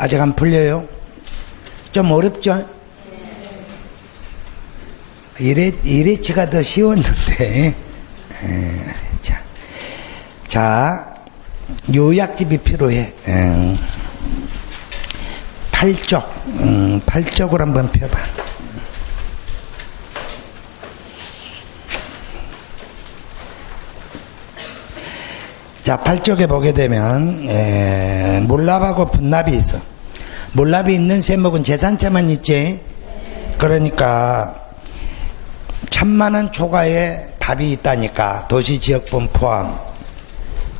아직 안 풀려요? 좀 어렵죠? 이래치가 더 쉬웠는데. 자, 요약집이 필요해. 8쪽. 8쪽을 한번 펴봐. 자, 8쪽에 보게 되면 몰랍하고 분납이 있어. 몰랍이 있는 세목은 재산세만 있지. 그러니까 1000만원 초과의 답이 있다니까. 도시지역분 포함.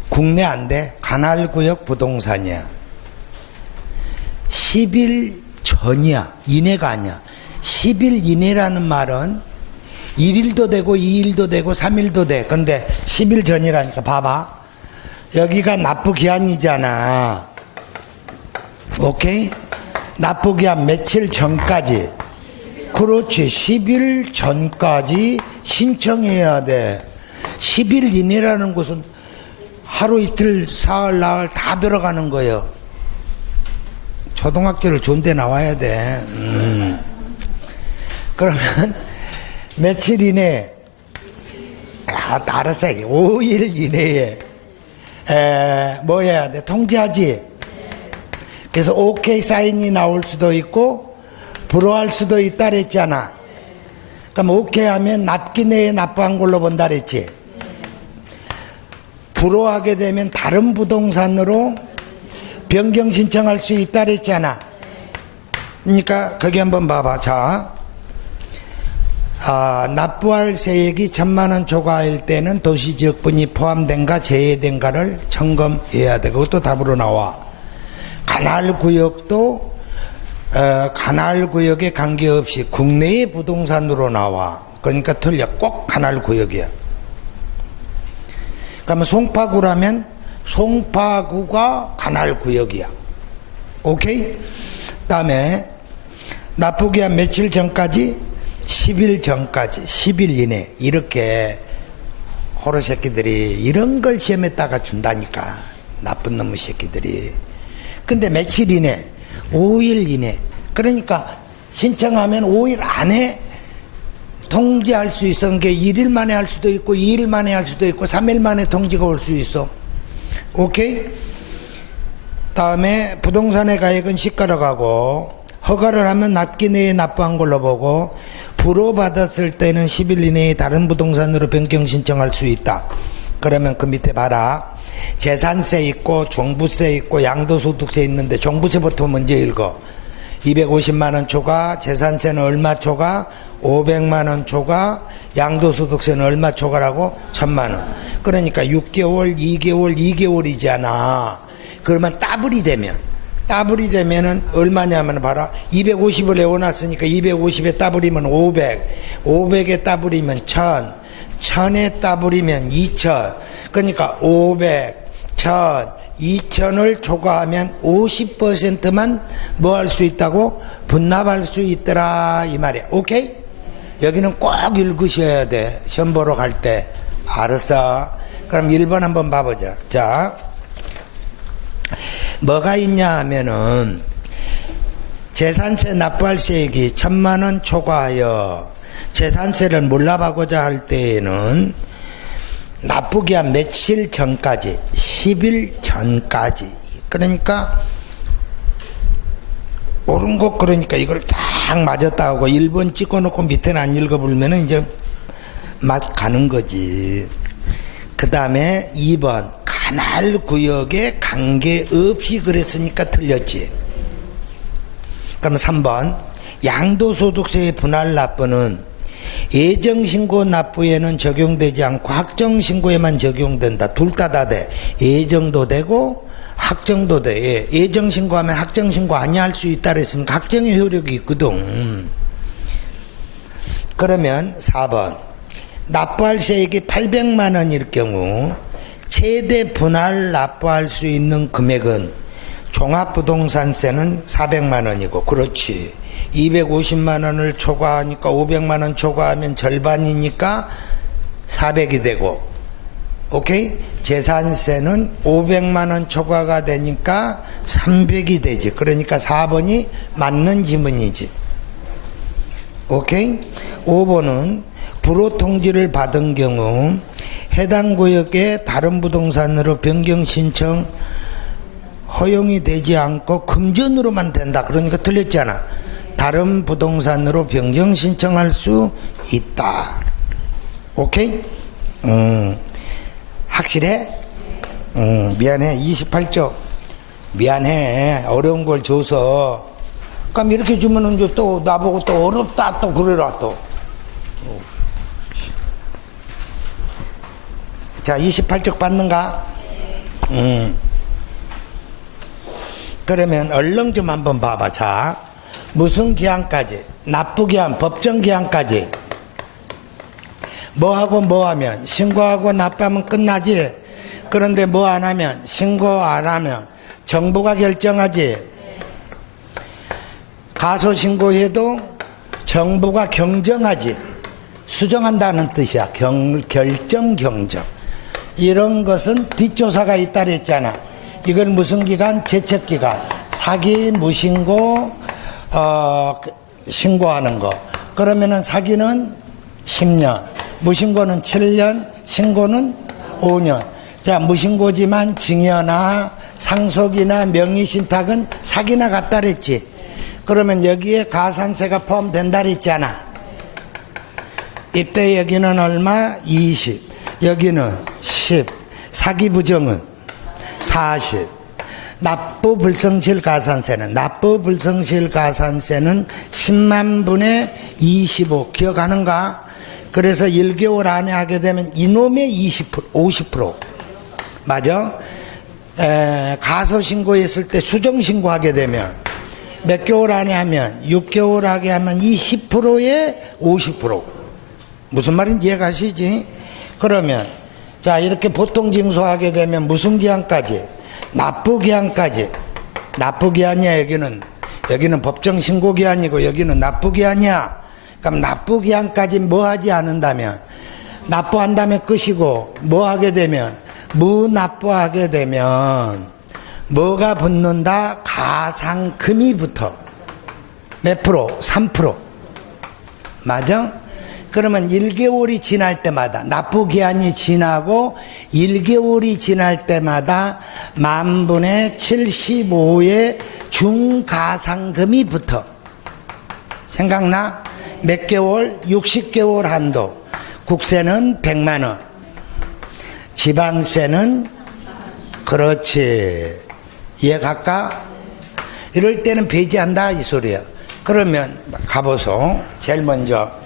국내 안 돼. 관할구역 부동산이야. 10일 전이야. 이내가 아니야. 10일 이내라는 말은 1일도 되고 2일도 되고 3일도 돼. 근데 10일 전이라니까. 봐봐. 여기가 납부기한이잖아. 오케이? 납부기한 며칠 전까지. 그렇지. 10일 전까지 신청해야 돼. 10일 이내라는 것은 하루 이틀 사흘 나흘 다 들어가는 거예요. 초등학교를 좋은데 나와야 돼. 그러면 며칠 이내, 알았어. 5일 이내에 뭐 해야 돼? 통지하지. 그래서 오케이 사인이 나올 수도 있고 불허할 수도 있다 그랬잖아. 그럼 오케이 하면 납기 내에 납부한 걸로 본다 그랬지. 불허하게 되면 다른 부동산으로 변경 신청할 수 있다 그랬잖아. 그러니까 거기 한번 봐봐. 자, 납부할 세액이 1000만원 초과일 때는 도시지역분이 포함된가 제외된가를 점검해야 돼. 그것도 답으로 나와. 관할구역도 관할구역에 관계없이 국내의 부동산으로 나와. 그러니까 틀려. 꼭 관할구역이야. 그러면 송파구라면 송파구가 관할구역이야. 오케이? 다음에 납부기한 며칠 전까지? 10일 전까지, 10일 이내. 이렇게 호러 새끼들이 이런 걸 시험에다가 준다니까. 나쁜 놈의 새끼들이. 근데 며칠 이내? 5일 이내. 그러니까 신청하면 5일 안에 통지할 수 있어. 게 1일 만에 할 수도 있고 2일 만에 할 수도 있고 3일 만에 통지가 올 수 있어. 오케이? 다음에 부동산의 가액은 시가로 가고 허가를 하면 납기 내에 납부한 걸로 보고 불허받았을 때는 10일 이내에 다른 부동산으로 변경 신청할 수 있다. 그러면 그 밑에 봐라. 재산세 있고 종부세 있고 양도소득세 있는데 종부세부터 먼저 읽어. 250만원 초과, 재산세는 얼마 초과, 500만원 초과, 양도소득세는 얼마 초과라고? 1000만원. 그러니까 6개월, 2개월, 2개월이잖아. 그러면 따블이 되면은 얼마냐면 봐라. 250을 내어놨으니까 250에 따블이면 500, 500에 따블이면 1000, 1000에 따블이면 2000. 그러니까 500, 1000, 2000을 초과하면 50%만 뭐 할 수 있다고? 분납할 수 있더라 이 말이야. 오케이? 여기는 꼭 읽으셔야 돼. 시험 보러 갈 때. 알았어. 그럼 1번 한번 봐보자. 자, 뭐가 있냐 하면은 재산세 납부할 세액이 1000만원 초과하여 재산세를 몰랍하고자 할 때에는 납부기한 며칠 전까지, 10일 전까지. 그러니까 옳은 것. 그러니까 이걸 딱 맞았다 하고 1번 찍어놓고 밑에는 안 읽어보면은 이제 맛 가는 거지. 그 다음에 2번 관할구역에 관계없이 그랬으니까 틀렸지. 그럼 3번 양도소득세의 분할 납부는 예정신고 납부에는 적용되지 않고 확정신고에만 적용된다. 둘 다 돼. 예정도 되고 확정도 돼. 예정신고하면 확정신고 아니야 할 수 있다 그랬으니까 확정의 효력이 있거든. 그러면 4번 납부할 세액이 800만원일 경우 최대 분할 납부할 수 있는 금액은 종합부동산세는 400만원이고 그렇지. 250만원을 초과하니까 500만원 초과하면 절반이니까 400이 되고 오케이? 재산세는 500만 원 초과가 되니까 300이 되지. 그러니까 4번이 맞는 지문이지. 오케이? 5번은 불호 통지를 받은 경우 해당 구역의 다른 부동산으로 변경 신청 허용이 되지 않고 금전으로만 된다. 그러니까 틀렸잖아. 다른 부동산으로 변경 신청할 수 있다. 오케이? 확실해? 미안해. 28쪽. 미안해. 어려운 걸 줘서. 그럼 이렇게 주면은 또 나보고 또 어렵다 또 그래라 또. 자, 28쪽 받는가? 그러면 얼른 좀 한번 봐봐. 자, 무슨 기한까지? 납부기한, 법정기한까지. 뭐하고 뭐하면? 신고하고 납부하면 끝나지. 그런데 뭐 안 하면? 신고 안 하면 정부가 결정하지. 가소신고해도 정부가 경정하지. 수정한다는 뜻이야. 결정 경정. 이런 것은 뒷조사가 있다 그랬잖아. 이걸 무슨 기간? 제척기간. 사기 무신고 신고하는 거. 그러면은 사기는 10년, 무신고는 7년, 신고는 5년. 자, 무신고지만 징여나 상속이나 명의신탁은 사기나 같다 그랬지. 그러면 여기에 가산세가 포함된다 그랬잖아. 입대 여기는 얼마? 20. 여기는 10. 사기 부정은 40. 납부 불성실 가산세는 10만 분의 25. 기억하는가? 그래서 1개월 안에 하게 되면 이놈의 20%, 50%. 맞아? 가소신고했을 때 수정신고하게 되면 몇 개월 안에 하면 6개월 하게 하면 20%에 50%. 무슨 말인지 이해가시지? 그러면 자, 이렇게 보통 징수하게 되면 무슨 기한까지? 납부기한까지. 납부기한이야. 여기는 법정신고기한이고 여기는 납부기한이야. 그럼 납부기한까지 뭐 하지 않는다면, 납부한다면 끝이고 뭐 하게 되면, 무납부하게 되면 뭐가 붙는다? 가상금이 붙어. 몇 프로? 3%. 맞아? 그러면 1개월이 지날 때마다, 납부기한이 지나고 1개월이 지날 때마다 만분의 75의 중가상금이 붙어. 생각나? 몇 개월? 60개월 한도. 국세는 100만 원. 지방세는, 그렇지. 이해갈까? 이럴 때는 배제한다 이 소리야. 그러면 가보소. 제일 먼저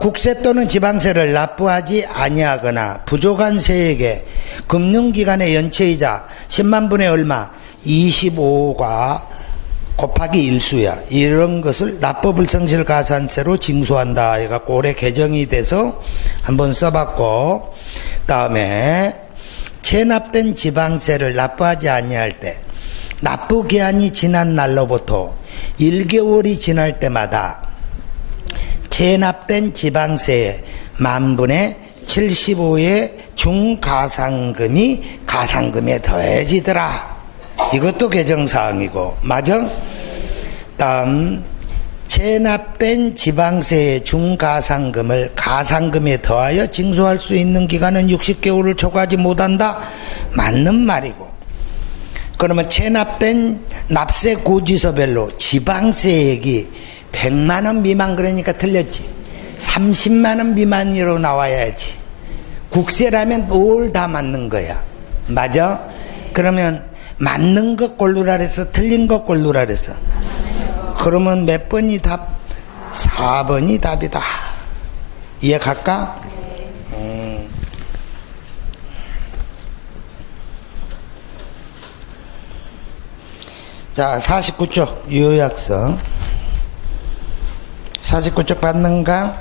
국세 또는 지방세를 납부하지 아니하거나 부족한 세액에 금융기관의 연체이자 10만 분의 얼마? 25가 곱하기 일수야. 이런 것을 납부불성실 가산세로 징수한다 해갖고 올해 개정이 돼서 한번 써봤고, 다음에 체납된 지방세를 납부하지 아니할 때 납부기한이 지난 날로부터 1개월이 지날 때마다 체납된 지방세의 만분의 75의 중가상금이 가상금에 더해지더라. 이것도 개정사항이고, 맞아? 다음, 체납된 지방세의 중가상금을 가상금에 더하여 징수할 수 있는 기간은 60개월을 초과하지 못한다. 맞는 말이고, 그러면 체납된 납세 고지서별로 지방세액이 100만 원 미만, 그러니까 틀렸지. 30만 원 미만으로 나와야지. 국세라면 뭘 다 맞는 거야. 맞아? 그러면 맞는 것 골르라 그래서 틀린 것 골르라 그래서. 그러면 몇 번이 답? 4번이 답이다. 이해 갈까? 자, 49쪽 요약서. 49쪽 받는가?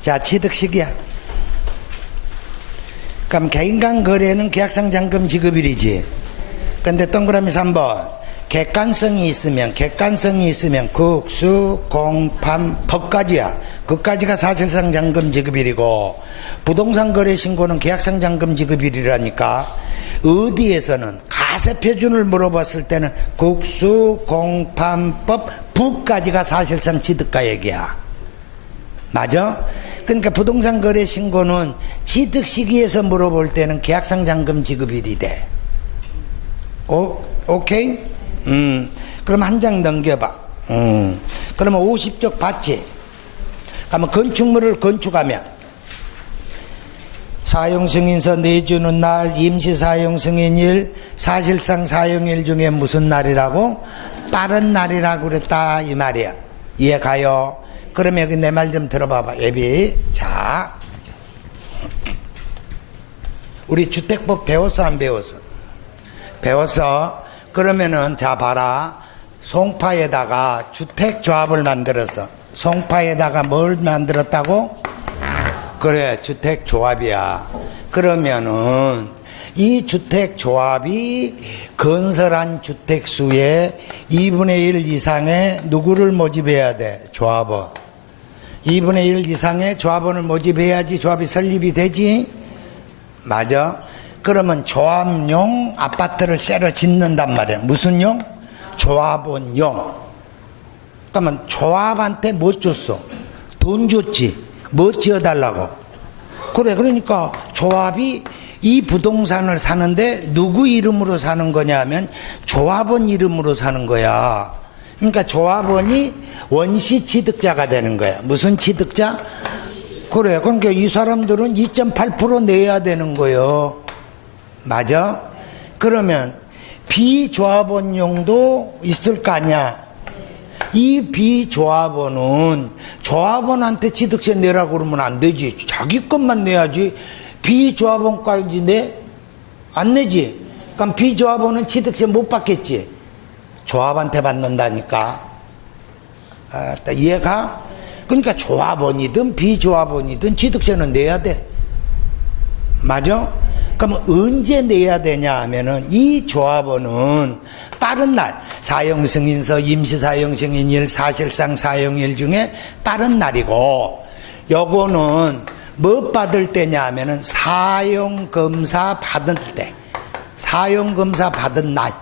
자, 취득식이야. 그럼 개인 간 거래는 계약상 잔금 지급일이지. 근데 동그라미 3번, 객관성이 있으면 국수, 공판, 법까지야. 그까지가 사실상 잔금 지급일이고, 부동산 거래 신고는 계약상 잔금 지급일이라니까. 어디에서는 가세표준을 물어봤을 때는 국수, 공판법, 부까지가 사실상 취득가 얘기야. 맞아? 그러니까 부동산 거래 신고는 취득 시기에서 물어볼 때는 계약상 잔금 지급일이 돼. 오케이? 그럼 한 장 넘겨봐. 그러면 50쪽 봤지? 그러면 건축물을 건축하면 사용승인서 내주는 날, 임시사용승인일, 사실상 사용일 중에 무슨 날이라고? 빠른 날이라고 그랬다 이 말이야. 이해 가요? 그러면 여기 내 말 좀 들어봐봐. 예비. 자, 우리 주택법 배웠어 안 배웠어? 배웠어. 그러면은 자 봐라. 송파에다가 주택조합을 만들었어. 송파에다가 뭘 만들었다고? 그래, 주택조합이야. 그러면은 이 주택조합이 건설한 주택수의 2분의 1 이상의 누구를 모집해야 돼? 조합원. 2분의 1 이상의 조합원을 모집해야지 조합이 설립이 되지? 맞아? 그러면 조합용 아파트를 새로 짓는단 말이야. 무슨 용? 조합원용. 그러면 조합한테 뭐 줬어? 돈 줬지. 뭐 지어달라고? 그래, 그러니까 조합이 이 부동산을 사는데 누구 이름으로 사는 거냐면 조합원 이름으로 사는 거야. 그러니까 조합원이 원시 취득자가 되는 거야. 무슨 취득자? 그래, 그러니까 이 사람들은 2.8% 내야 되는 거예요. 맞아? 그러면 비조합원용도 있을 거 아니야. 이 비조합원은 조합원한테 취득세 내라고 그러면 안 되지. 자기 것만 내야지. 비조합원까지 내? 안 내지. 그럼 비조합원은 취득세 못 받겠지. 조합한테 받는다니까. 이해가? 그러니까 조합원이든 비조합원이든 취득세는 내야 돼. 맞아? 그럼 언제 내야 되냐 하면은 이 조합원은 빠른 날, 사용승인서, 임시사용승인일, 사실상 사용일 중에 빠른 날이고, 요거는 뭐 받을 때냐 하면은 사용검사 받을 때, 사용검사 받은 날.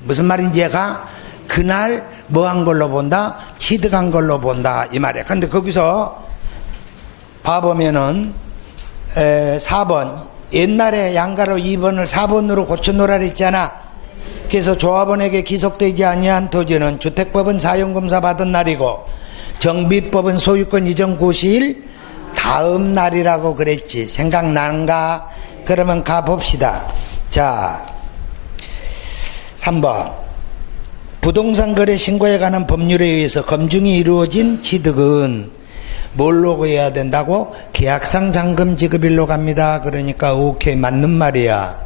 무슨 말인지 얘가? 그날 뭐 한 걸로 본다? 취득한 걸로 본다 이 말이야. 근데 거기서 봐보면은 4번 옛날에 양가로 2번을 4번으로 고쳐놓으라 했잖아. 그래서 조합원에게 기속되지 아니한 토지는 주택법은 사용검사 받은 날이고 정비법은 소유권 이전 고시일 다음 날이라고 그랬지. 생각나는가? 그러면 가봅시다. 자, 3번 부동산 거래 신고에 관한 법률에 의해서 검증이 이루어진 취득은 뭘로 해야 된다고? 계약상 잔금 지급일로 갑니다. 그러니까 오케이, 맞는 말이야.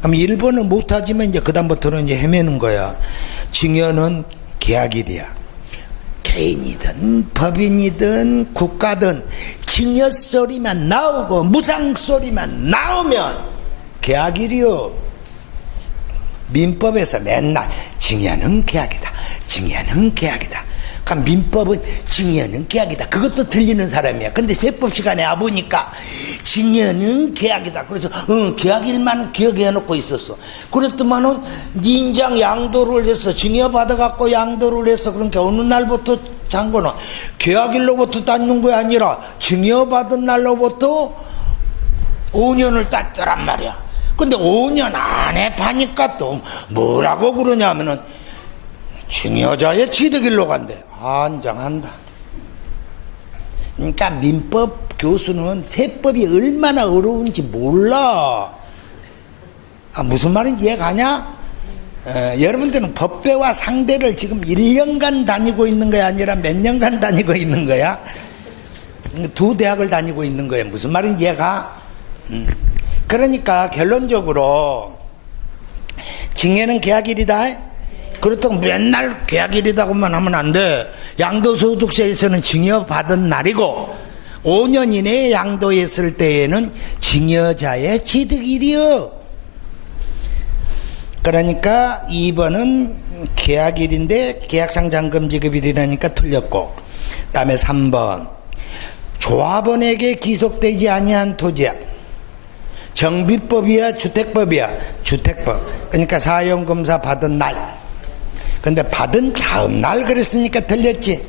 그럼 1번을 못하지만 이제 그다음부터는 이제 헤매는 거야. 증여는 계약일이야. 개인이든 법인이든 국가든 증여 소리만 나오고 무상 소리만 나오면 계약일이요. 민법에서 맨날 증여는 계약이다. 증여는 계약이다. 그럼 민법은 증여는 계약이다. 그것도 들리는 사람이야. 근데 세법 시간에 와보니까 증여는 계약이다. 그래서 계약일만 기억해 놓고 있었어. 그랬더만은 인장 양도를 했어. 증여 받아갖고 양도를 했어. 그러니까 어느 날부터 잔거는 계약일로부터 땄는 게 아니라 증여 받은 날로부터 5년을 땄더란 말이야. 근데 5년 안에 파니까 또 뭐라고 그러냐면은 증여자의 취득일로 간대. 안장한다. 그러니까 민법 교수는 세법이 얼마나 어려운지 몰라. 무슨 말인지 이해가냐? 여러분들은 법대와 상대를 지금 1년간 다니고 있는 거야? 아니라 몇 년간 다니고 있는 거야? 2대학을 다니고 있는 거야. 무슨 말인지 이해가? 그러니까 결론적으로 증여는 계약일이다. 그렇다고 맨날 계약일이다고만 하면 안 돼. 양도소득세에서는 증여받은 날이고 5년 이내에 양도했을 때에는 증여자의 취득일이요. 그러니까 2번은 계약일인데 계약상장금 지급일이라니까 틀렸고, 그 다음에 3번 조합원에게 기속되지 아니한 토지야. 정비법이야 주택법이야? 주택법. 그러니까 사용검사 받은 날. 근데 받은 다음 날 그랬으니까 틀렸지.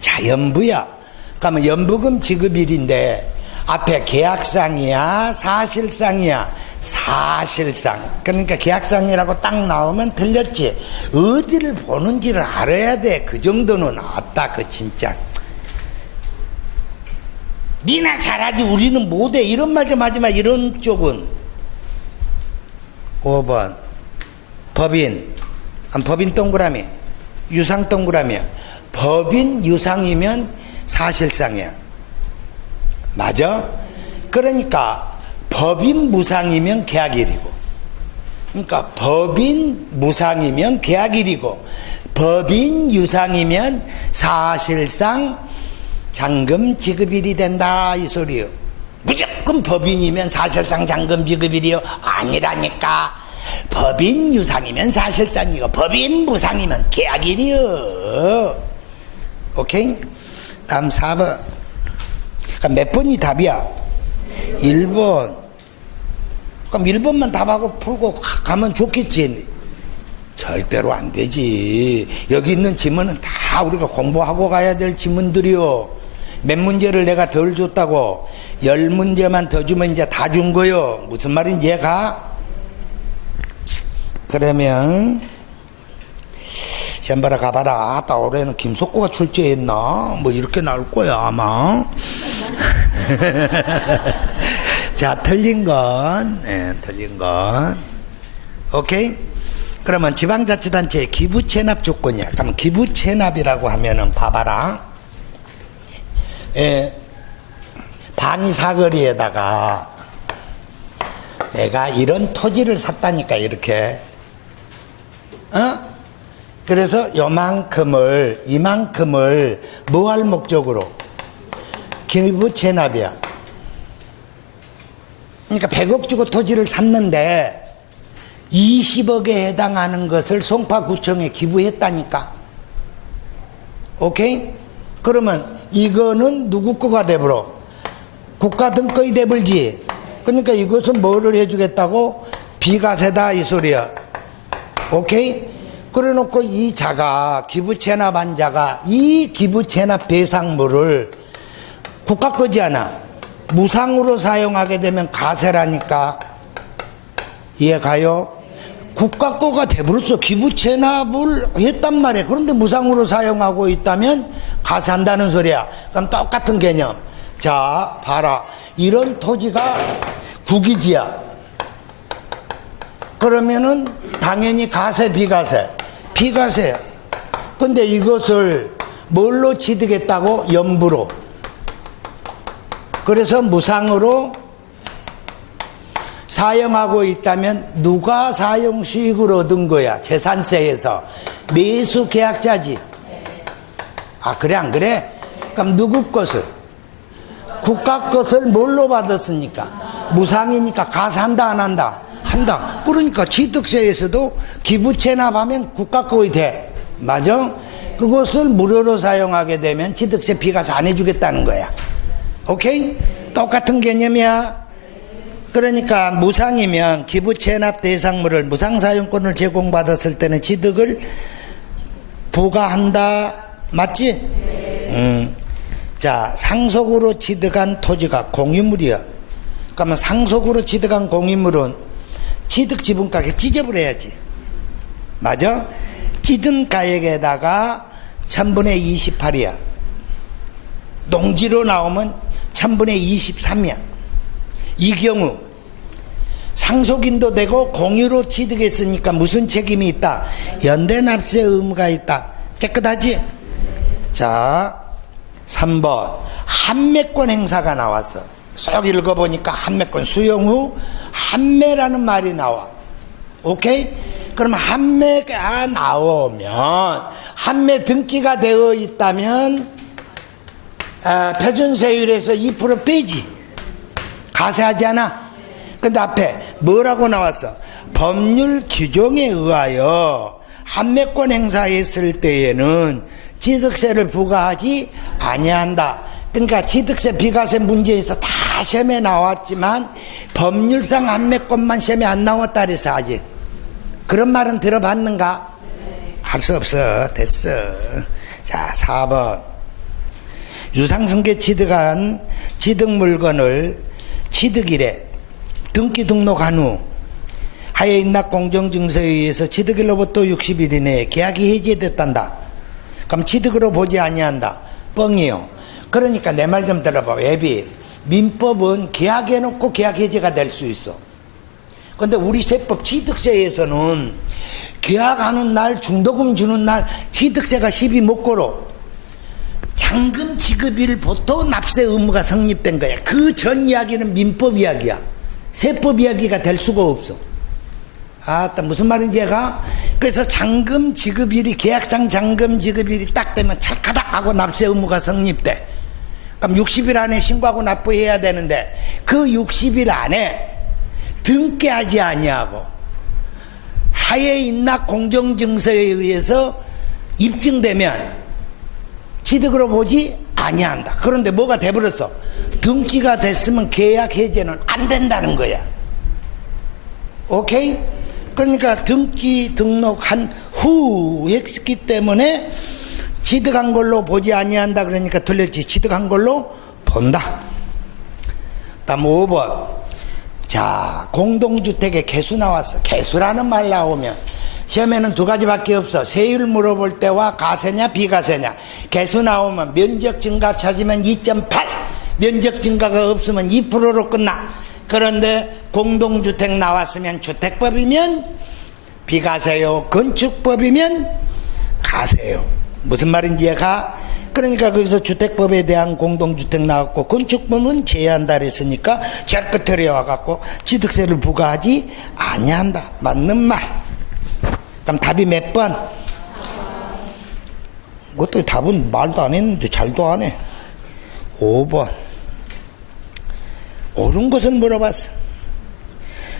자, 연부야. 그러면 연부금 지급일인데 앞에 계약상이야 사실상이야? 사실상. 그러니까 계약상이라고 딱 나오면 틀렸지. 어디를 보는지를 알아야 돼. 그 정도는 아따 그 진짜 니나 잘하지 우리는 못해 이런 말 좀 하지마. 이런 쪽은. 5번 법인. 법인 동그라미 유상 동그라미야. 법인 유상이면 사실상이야. 맞아? 그러니까 법인 무상이면 계약일이고, 그러니까 법인 무상이면 계약일이고, 법인 유상이면 사실상 잔금 지급일이 된다 이 소리요. 무조건 법인이면 사실상 잔금 지급일이요? 아니라니까. 법인 유상이면 사실상이고 법인 무상이면 계약일이요. 오케이? 다음 4번. 그럼 몇 번이 답이야? 1번. 그럼 1번만 답하고 풀고 가면 좋겠지. 절대로 안 되지. 여기 있는 지문은 다 우리가 공부하고 가야 될 지문들이요. 몇 문제를 내가 덜 줬다고 10문제만 더 주면 이제 다 준 거요. 무슨 말인지 이해가? 그러면 시험 봐라 가봐라. 아따 올해는 김석구가 출제했나? 뭐 이렇게 나올 거야 아마. 자, 틀린 건, 틀린 건. 오케이? 그러면 지방자치단체의 기부채납 조건이야. 그럼 기부채납이라고 하면은 봐봐라. 방이 사거리에다가 내가 이런 토지를 샀다니까, 이렇게. 그래서 이만큼을 뭐 할 목적으로? 기부채납이야. 그러니까 100억 주고 토지를 샀는데 20억에 해당하는 것을 송파구청에 기부했다니까. 오케이? 그러면 이거는 누구 거가 돼버려? 국가 등거이 돼버리지. 그러니까 이것은 뭐를 해주겠다고? 비과세다 이 소리야. 오케이? 그래 놓고 이 자가, 기부채납한 자가 이 기부채납 대상물을 국가 거지 않아? 무상으로 사용하게 되면 과세라니까. 이해가요? 국가 거가 돼버렸어. 기부채납을 했단 말이야. 그런데 무상으로 사용하고 있다면 과세한다는 소리야. 그럼 똑같은 개념. 자, 봐라. 이런 토지가 국유지야. 그러면은 당연히 과세, 비과세? 비과세야. 근데 이것을 뭘로 취득했다고? 연부로. 그래서 무상으로 사용하고 있다면 누가 사용 수익을 얻은 거야? 재산세에서. 매수 계약자지. 아, 그래 안 그래? 그럼 누구 것을? 국가 것을 뭘로 받았으니까? 무상이니까 과세한다 안 한다? 한다. 그러니까 취득세에서도 기부채납하면 국가 거의 돼. 맞아? 그것을 무료로 사용하게 되면 취득세 비과세 안 해주겠다는 거야. 오케이? 똑같은 개념이야. 그러니까 무상이면 기부채납 대상물을 무상사용권을 제공받았을 때는 취득을 부과한다. 맞지? 자, 상속으로 취득한 토지가 공유물이야. 그러면 상속으로 취득한 공유물은 취득 지분가액 찢어버려야지. 맞아? 찢은 가액에다가 1000분의 28이야. 농지로 나오면 1000분의 23이야. 이 경우 상속인도 되고 공유로 취득했으니까 무슨 책임이 있다? 연대납세 의무가 있다. 깨끗하지? 자, 3번 한매권 행사가 나왔어. 쏙 읽어보니까 한매권 수용 후 한매라는 말이 나와. 오케이? 그러면 한매가 나오면 한매 등기가 되어 있다면 표준세율에서 2% 빼지. 과세하지 않아. 근데 앞에 뭐라고 나왔어? 법률 규정에 의하여 판매권 행사했을 때에는 취득세를 부과하지 아니한다. 그러니까 취득세 비과세 문제에서 다 시험에 나왔지만 법률상 판매권만 시험에 안 나왔다 그래서 아직. 그런 말은 들어봤는가? 할 수 없어. 됐어. 자, 4번. 유상승계 취득한 취득 물건을 취득일에 등기 등록한 후 하에 인납 공정증서에 의해서 취득일로부터 60일 이내에 계약이 해지됐단다. 그럼 취득으로 보지 아니한다. 뻥이요. 그러니까 내 말 좀 들어봐. 예비. 민법은 계약해놓고 계약 해지가 될 수 있어. 근데 우리 세법 취득세에서는 계약하는 날, 중도금 주는 날 취득세가 시비 못 걸어. 잔금 지급일부터 납세 의무가 성립된 거야. 그 전 이야기는 민법 이야기야. 세법 이야기가 될 수가 없어. 무슨 말인지 얘가? 그래서 잔금 지급일이, 계약상 잔금 지급일이 딱 되면 찰카닥 하고 납세 의무가 성립돼. 그럼 60일 안에 신고하고 납부해야 되는데 그 60일 안에 등기하지 아니하고 하에 인납 공정증서에 의해서 입증되면 취득으로 보지 아니한다. 그런데 뭐가 돼버렸어? 등기가 됐으면 계약 해제는 안 된다는 거야. 오케이? 그러니까 등기 등록한 후 했기 때문에 취득한 걸로 보지 아니한다. 그러니까 틀렸지. 취득한 걸로 본다. 다음 5번. 자, 공동주택의 개수 나왔어. 개수라는 말 나오면 시험에는 두 가지밖에 없어. 세율 물어볼 때와 가세냐 비가세냐. 개수 나오면 면적 증가 찾으면 2.8, 면적 증가가 없으면 2%로 끝나. 그런데 공동주택 나왔으면 주택법이면 비가세요, 건축법이면 가세요. 무슨 말인지 이해가? 그러니까 거기서 주택법에 대한 공동주택 나왔고 건축법은 제외한다 그랬으니까 제일 끝에 와갖고 취득세를 부과하지 아니한다. 맞는 말. 그럼 답이 몇 번? 그것도 답은 말도 안 했는데 잘도 안 해. 5번. 옳은 것을 물어봤어.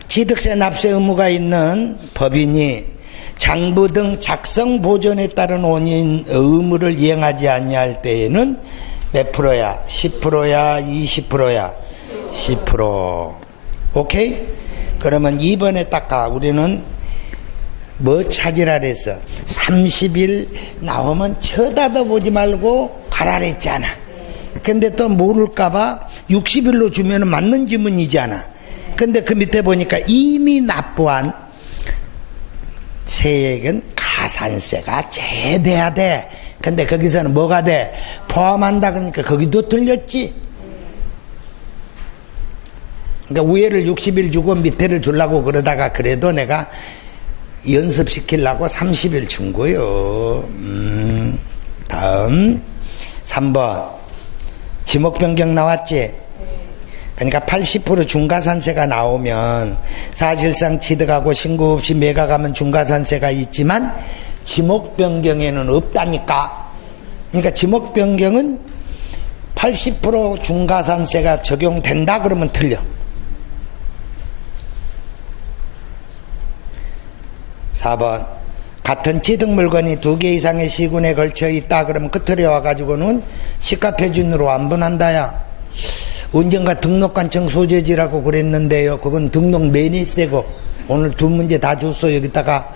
취득세 납세 의무가 있는 법인이 장부 등 작성 보존에 따른 원인 의무를 이행하지 아니할 때에는 몇 프로야? 10%야? 20%야? 10%. 오케이? 그러면 2번에 딱 가. 우리는 뭐 찾으라 그랬어? 30일 나오면 쳐다도 보지 말고 가라 그랬잖아. 근데 또 모를까봐 60일로 주면 맞는 지문이잖아. 근데 그 밑에 보니까 이미 납부한 세액은 가산세가 제대해야 돼. 근데 거기서는 뭐가 돼? 포함한다. 그러니까 거기도 틀렸지. 그러니까 위에를 60일 주고 밑에를 주려고 그러다가 그래도 내가 연습시키려고 30일 준 거요. 다음 3번. 지목 변경 나왔지? 그러니까 80% 중과산세가 나오면 사실상 취득하고 신고 없이 매각하면 중과산세가 있지만 지목 변경에는 없다니까. 그러니까 지목 변경은 80% 중과산세가 적용된다 그러면 틀려. 4번. 같은 취득 물건이 2개 이상의 시군에 걸쳐 있다 그러면 끝으로 와가지고는 시가표준으로 환분한다야. 언젠가 등록관청 소재지라고 그랬는데요. 그건 등록 매니세고 오늘 두 문제 다 줬어 여기다가.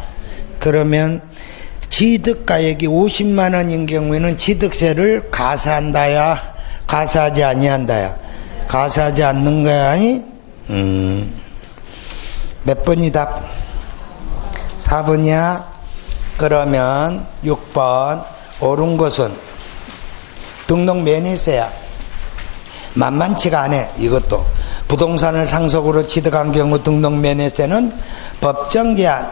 그러면 취득가액이 50만 원인 경우에는 취득세를 가사한다야, 가사하지 아니한다야? 가사하지 않는 거야. 아니? 몇 번이다? 4번이야? 그러면 6번. 옳은 것은 등록 매니세야. 만만치가 않아. 이것도 부동산을 상속으로 취득한 경우 등록 매매세는 법정 제한은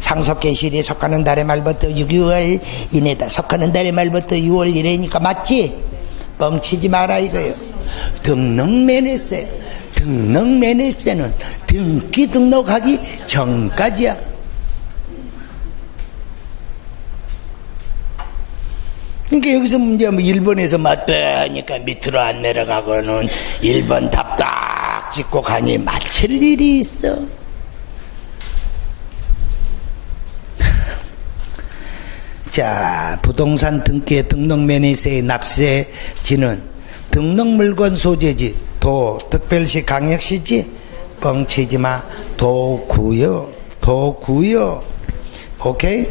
상속 개시일에 속하는 달의 말부터 6월 이내다. 속하는 달의 말부터 6월 이내니까 맞지? 뻥치지 마라 이거요. 등록 매매세, 등록 매매세는 등기 등록하기 전까지야. 그러니까 여기서 문제 뭐 1번에서 맞다니까 밑으로 안 내려가고는 1번 답 딱 찍고 가니 맞힐 일이 있어. 자, 부동산 등기의 등록 매니세의 납세지는 등록 물건 소재지, 도, 특별시 강역시지, 뻥치지마, 도구요, 도구요. 오케이?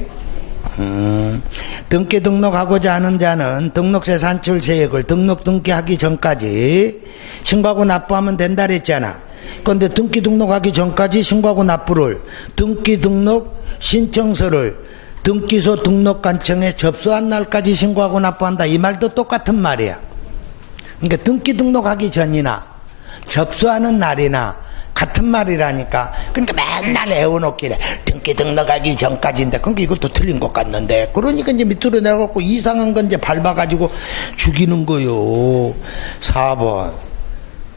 등기 등록하고자 하는 자는 등록세 산출 세액을 등록 등기하기 전까지 신고하고 납부하면 된다 그랬잖아. 그런데 등기 등록하기 전까지 신고하고 납부를 등기 등록 신청서를 등기소 등록관청에 접수한 날까지 신고하고 납부한다. 이 말도 똑같은 말이야. 그러니까 등기 등록하기 전이나 접수하는 날이나 같은 말이라니까. 그러니까 맨날 애워놓기래. 등기 등록하기 전까지인데, 그러니까 이것도 틀린 것 같는데. 그러니까 이제 밑으로 내려가고 이상한 건 이제 밟아가지고 죽이는 거요. 4번.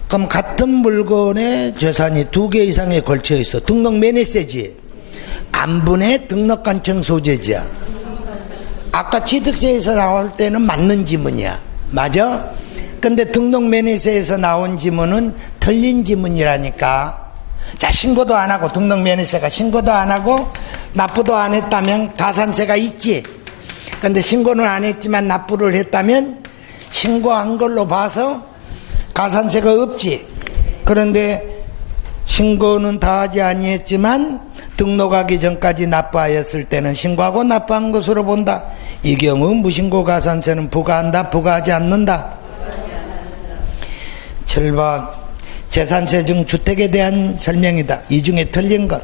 그럼 같은 물건의 재산이 2개 이상에 걸쳐 있어. 등록 매니세지. 안분의 등록관청 소재지야. 아까 취득세에서 나올 때는 맞는 지문이야. 맞아? 근데 등록 매니세에서 나온 지문은 틀린 지문이라니까. 자, 신고도 안 하고 등록 매니세가 신고도 안 하고 납부도 안 했다면 가산세가 있지. 근데 신고는 안 했지만 납부를 했다면 신고한 걸로 봐서 가산세가 없지. 그런데 신고는 다 하지 아니했지만 등록하기 전까지 납부하였을 때는 신고하고 납부한 것으로 본다. 이 경우 무신고 가산세는 부과한다, 부과하지 않는다. 7번 재산세 중 주택에 대한 설명이다. 이 중에 틀린 것.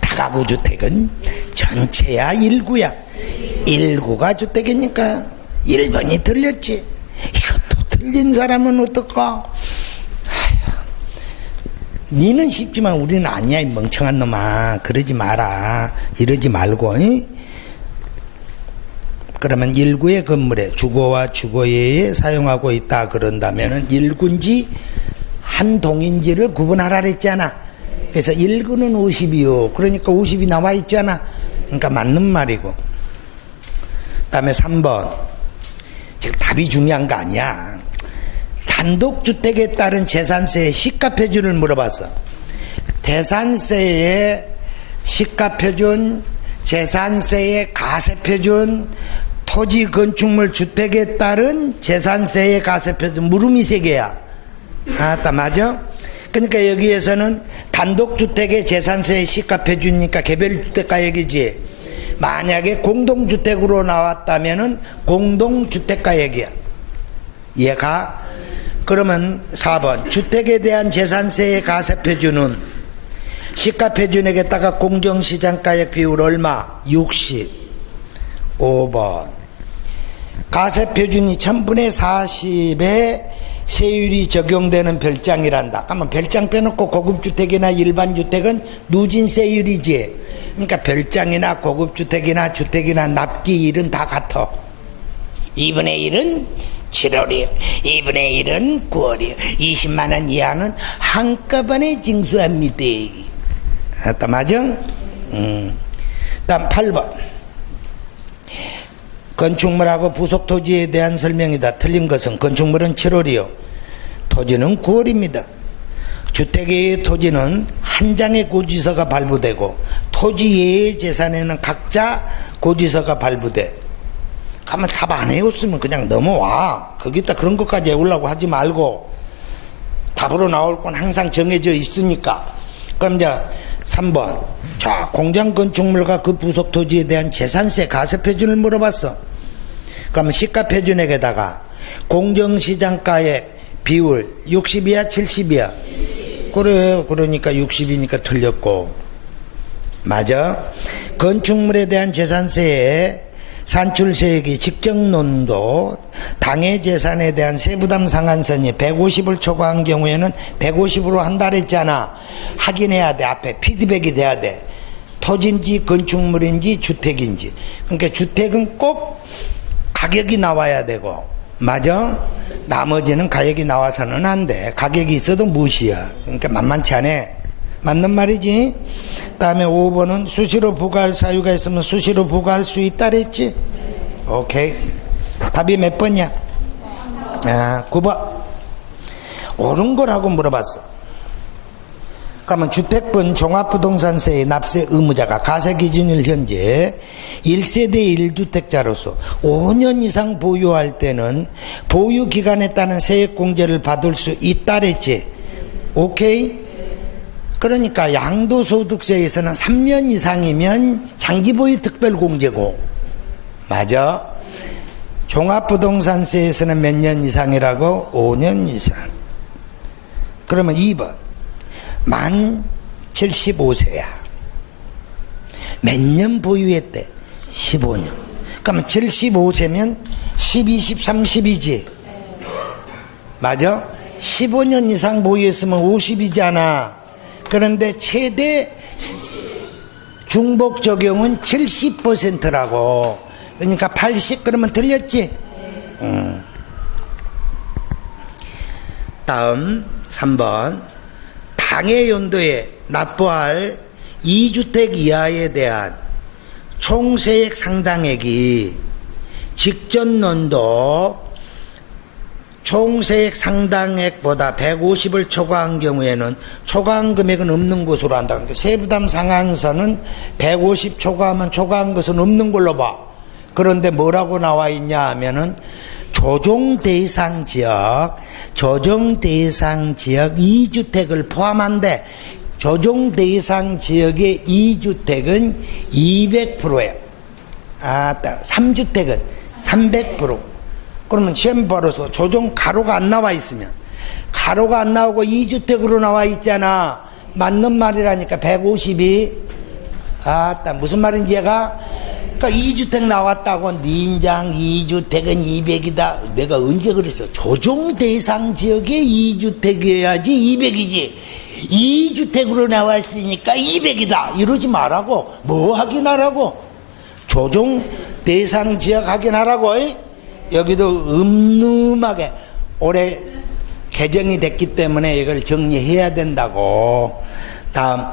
다가구 주택은 전체야 1구야. 1구가 주택이니까 1번이 틀렸지. 이것도 틀린 사람은 어떨까? 니는 쉽지만 우리는 아니야, 이 멍청한 놈아. 그러지 마라. 이러지 말고. 그러면 1구의 건물에 주거와 주거예에 사용하고 있다 그런다면은 1구인지 한 동인지를 구분하라 그랬잖아. 그래서 1구는 50이요. 그러니까 50이 나와 있잖아. 그러니까 맞는 말이고. 그 다음에 3번. 지금 답이 중요한 거 아니야. 단독주택에 따른 재산세의 시가표준을 물어봤어. 대산세의 시가표준, 재산세의 가세표준, 토지 건축물 주택에 따른 재산세의 가세표준, 물음이 3개야. 아따, 맞아? 그러니까 여기에서는 단독주택의 재산세의 시가표준이니까 개별주택가 얘기지. 만약에 공동주택으로 나왔다면은 공동주택가 얘기야. 얘가 그러면 4번 주택에 대한 재산세의 가세표준은 시가표준에게다가 공정시장가액 비율 얼마? 60. 5번 가세표준이 1000분의 40에 세율이 적용되는 별장이란다. 그러면 별장 빼놓고 고급주택이나 일반주택은 누진세율이지. 그러니까 별장이나 고급주택이나 주택이나 납기일은 다 같아. 2분의 1은 7월이요. 2분의 1은 9월이요. 20만원 이하는 한꺼번에 징수합니다. 맞다, 맞아? 다음 8번. 건축물하고 부속토지에 대한 설명이다. 틀린 것은 건축물은 7월이요. 토지는 9월입니다. 주택의 토지는 한 장의 고지서가 발부되고 토지의 재산에는 각자 고지서가 발부돼. 가만 답 안 해왔으면 그냥 넘어와. 거기다 그런 것까지 해오려고 하지 말고 답으로 나올 건 항상 정해져 있으니까. 그럼 이제 3번. 자, 공장 건축물과 그 부속 토지에 대한 재산세 가세표준을 물어봤어. 그러면 시가표준액에다가 공정시장가의 비율 60이야 70이야? 그래, 그러니까 60이니까 틀렸고. 맞아? 건축물에 대한 재산세에 산출세액이 직정논도 당해 재산에 대한 세부담 상한선이 150을 초과한 경우에는 150으로 한다 그랬잖아. 확인해야 돼. 앞에 피드백이 돼야 돼. 토지인지 건축물인지 주택인지. 그러니까 주택은 꼭 가격이 나와야 되고, 맞아? 나머지는 가격이 나와서는 안 돼. 가격이 있어도 무시야. 그러니까 만만치 않아. 맞는 말이지? 다음에 5번은 수시로 부과할 사유가 있으면 수시로 부과할 수 있다 그랬지? 오케이. 답이 몇 번이야? 9번. 옳은 거라고 물어봤어. 그러면 주택분 종합부동산세의 납세 의무자가 가세기준일 현재 1세대 1주택자로서 5년 이상 보유할 때는 보유기간에 따른 세액공제를 받을 수 있다랬지. 오케이? 그러니까 양도소득세에서는 3년 이상이면 장기보유 특별공제고, 맞아? 종합부동산세에서는 몇 년 이상이라고? 5년 이상. 그러면 2번. 만 75세야. 몇 년 보유했대? 15년. 그러면 75세면 10, 20, 30이지. 맞아? 15년 이상 보유했으면 50이잖아. 그런데 최대 중복 적용은 70%라고. 그러니까 80 그러면 들렸지? 다음 3번. 당해 연도에 납부할 2주택 이하에 대한 총세액 상당액이 직전 연도 총세액 상당액보다 150을 초과한 경우에는 초과한 금액은 없는 것으로 한다. 그러니까 세부담 상한선은 150 초과하면 초과한 것은 없는 걸로 봐. 그런데 뭐라고 나와 있냐 하면은 조정 대상 지역 2주택을 포함한데, 조정 대상 지역의 2주택은 200%예요. 3주택은 300%. 그러면 시험 벌어서 조정 가로가 안 나와 있으면, 가로가 안 나오고 2주택으로 나와 있잖아. 맞는 말이라니까. 150이 무슨 말인지 얘가, 그러니까 2주택 나왔다고 닌장 2주택은 200이다. 내가 언제 그랬어? 조정 대상 지역의 2주택이어야지 200이지. 2주택으로 나왔으니까 200이다. 이러지 말라고. 뭐 확인하라고? 조정 대상 지역 확인하라고. 여기도 음름하게 올해 개정이 됐기 때문에 이걸 정리해야 된다고. 다음,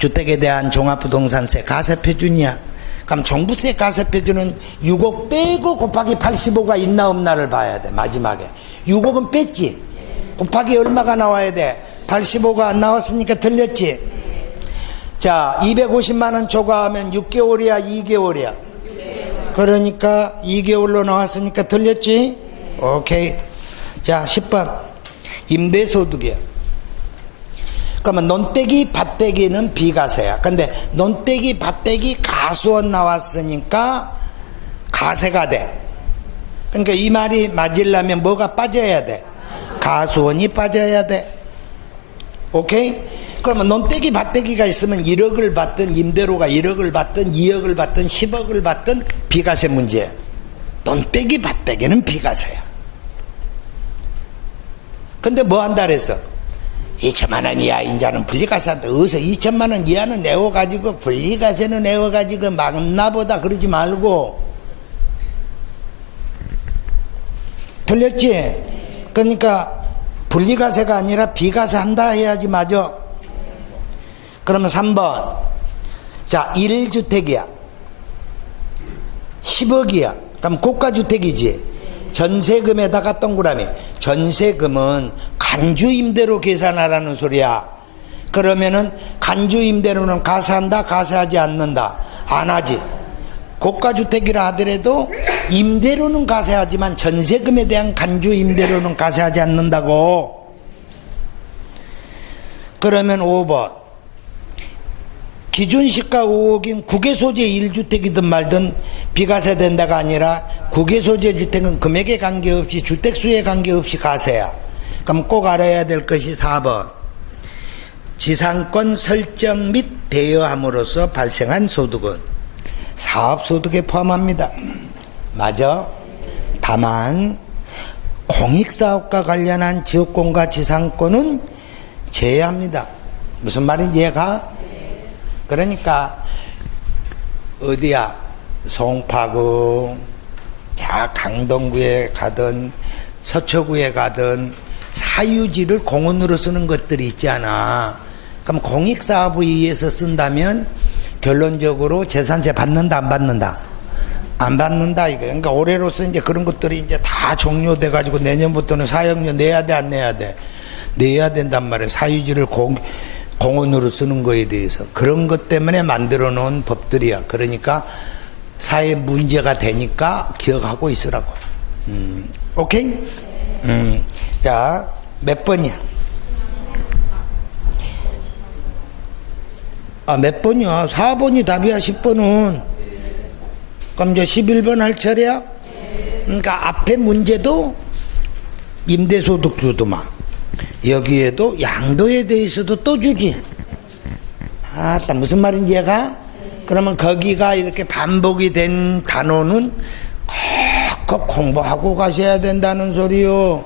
주택에 대한 종합부동산세 가세표준이야. 그럼 종부세 가세표준은 6억 빼고 곱하기 85가 있나 없나를 봐야 돼. 마지막에 6억은 뺐지. 곱하기 얼마가 나와야 돼? 85가 안 나왔으니까 틀렸지. 자, 250만 원 초과하면 6개월이야 2개월이야? 그러니까 2개월로 나왔으니까 틀렸지. 오케이. 자, 10번 임대소득이야. 그러면 논떼기 밭떼기는 비과세야. 근데 논떼기 밭떼기 가수원 나왔으니까 가세가 돼. 그러니까 이 말이 맞으려면 뭐가 빠져야 돼? 가수원이 빠져야 돼. 오케이? 그러면 논떼기 밭떼기가 있으면 1억을 받든 임대료가 1억을 받든 2억을 받든 10억을 받든 비과세 문제야. 논떼기 밭떼기는 비과세야. 근데 뭐 한다 그랬어? 2천만 원 이하 인자는 분리과세한다. 어디서 2천만 원 이하는 내어가지고 분리과세는 내어가지고 막나보다 그러지 말고. 틀렸지? 그러니까 분리과세가 아니라 비과세 한다 해야지. 맞아. 그러면 3번. 자, 1주택이야 10억이야 그럼 고가주택이지. 전세금에다가 동그라미. 전세금은 간주임대로 계산하라는 소리야. 그러면은 간주임대로는 가세한다 가세하지 않는다? 안 하지. 고가주택이라 하더라도 임대료는 가세하지만 전세금에 대한 간주임대료는 가세하지 않는다고. 그러면 5번. 기준시가 5억인 국외소재 1주택이든 말든 비과세 된다가 아니라 국외소재 주택은 금액에 관계없이 주택수에 관계없이 가세야. 그럼 꼭 알아야 될 것이 4번. 지상권 설정 및 대여함으로써 발생한 소득은 사업소득에 포함합니다. 맞아. 다만 공익사업과 관련한 지역권과 지상권은 제외합니다. 무슨 말인지 이해가? 그러니까 어디야? 송파구, 자 강동구에 가든 서초구에 가든 사유지를 공원으로 쓰는 것들이 있잖아. 그럼 공익사업에 의해서 쓴다면 결론적으로 재산세 받는다 안 받는다? 안 받는다 이거. 그러니까 올해로서 이제 그런 것들이 이제 다 종료돼 가지고 내년부터는 사용료 내야 돼 안 내야 돼? 내야 된단 말이에요. 사유지를 공원으로 쓰는 거에 대해서. 그런 것 때문에 만들어 놓은 법들이야. 그러니까 사회 문제가 되니까 기억하고 있으라고. 오케이? 자, 몇 번이야? 몇 번이야? 4번이 답이야, 10번은. 그럼 이제 11번 할 차례야? 그러니까 앞에 문제도 임대소득 주더만. 여기에도 양도에 대해서도 또 주지. 무슨 말인지 얘가? 그러면 거기가 이렇게 반복이 된 단어는 꼭 공부하고 가셔야 된다는 소리요.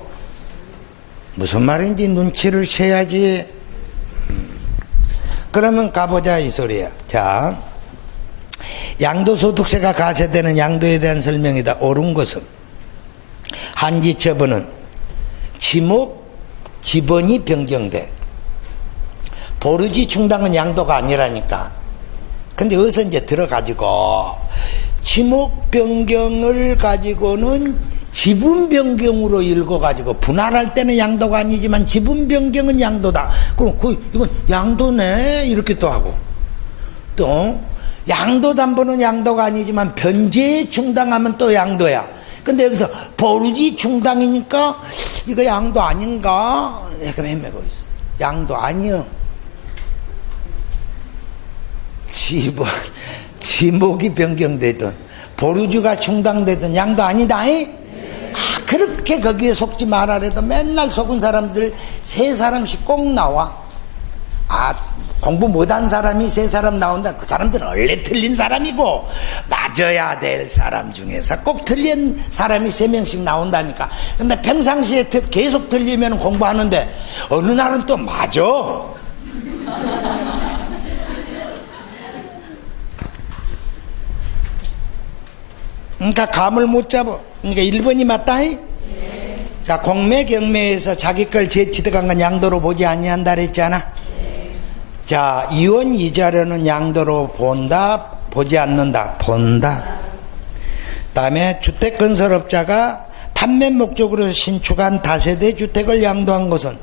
무슨 말인지 눈치를 채야지. 그러면 가보자 이 소리야. 자, 양도소득세가 가세되는 양도에 대한 설명이다. 옳은 것은 한지처분은 지목, 지번이 변경돼. 보르지 충당은 양도가 아니라니까. 근데 어디서 이제 들어가지고 지목 변경을 가지고는 지분 변경으로 읽어가지고 분할할 때는 양도가 아니지만 지분 변경은 양도다. 그럼 이건 양도네 이렇게 또 하고, 또 양도담보는 양도가 아니지만 변제 충당하면 또 양도야. 근데 여기서 보르지 충당이니까 이거 양도 아닌가? 약간 헤매고 있어. 양도 아니요. 지목이 변경되든 보르주가 충당되든 양도 아니다. 그렇게 거기에 속지 말아래도 맨날 속은 사람들 3사람씩 꼭 나와. 공부 못한 사람이 3사람 나온다. 그 사람들은 원래 틀린 사람이고 맞아야 될 사람 중에서 꼭 틀린 사람이 3명씩 나온다니까. 근데 평상시에 계속 틀리면 공부하는데 어느 날은 또 맞아. 그러니까 감을 못 잡아. 그러니까 1번이 맞다. 자, 공매 경매에서 자기 걸 제취득한 건 양도로 보지 아니한다 그랬잖아. 자, 이원 이자료는 양도로 본다, 보지 않는다? 본다. 다음에 주택건설업자가 판매 목적으로 신축한 다세대 주택을 양도한 것은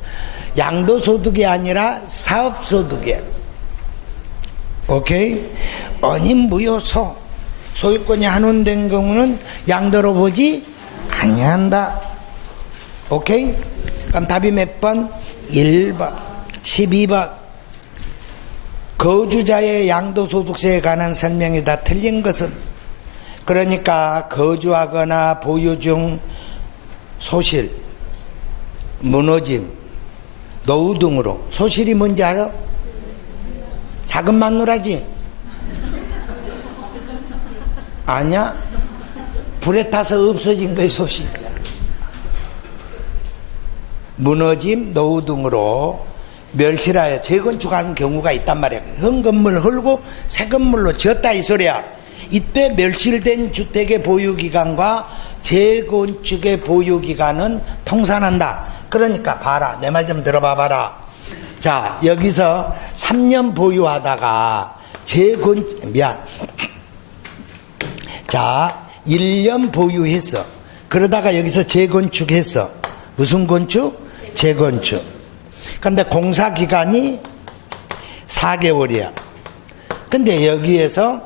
양도소득이 아니라 사업소득이야. 오케이? 언임무효소 소유권이 한원된 경우는 양도로 보지 아니한다. 오케이? 그럼 답이 몇 번? 1번. 12번. 거주자의 양도소득세에 관한 설명이 다 틀린 것은, 그러니까 거주하거나 보유 중 소실, 무너짐, 노후 등으로. 소실이 뭔지 알아? 작은 마누라지? 아니야? 불에 타서 없어진 거의 소실이야. 무너짐, 노후 등으로 멸실하여 재건축하는 경우가 있단 말이야. 현 건물을 헐고 새 건물로 지었다 이 소리야. 이때 멸실된 주택의 보유기간과 재건축의 보유기간은 통산한다. 그러니까 봐라, 내 말 좀 들어봐 봐라. 자, 여기서 3년 보유하다가 자, 1년 보유했어. 그러다가 여기서 재건축했어. 무슨 건축? 재건축. 근데 공사기간이 4개월이야. 근데 여기에서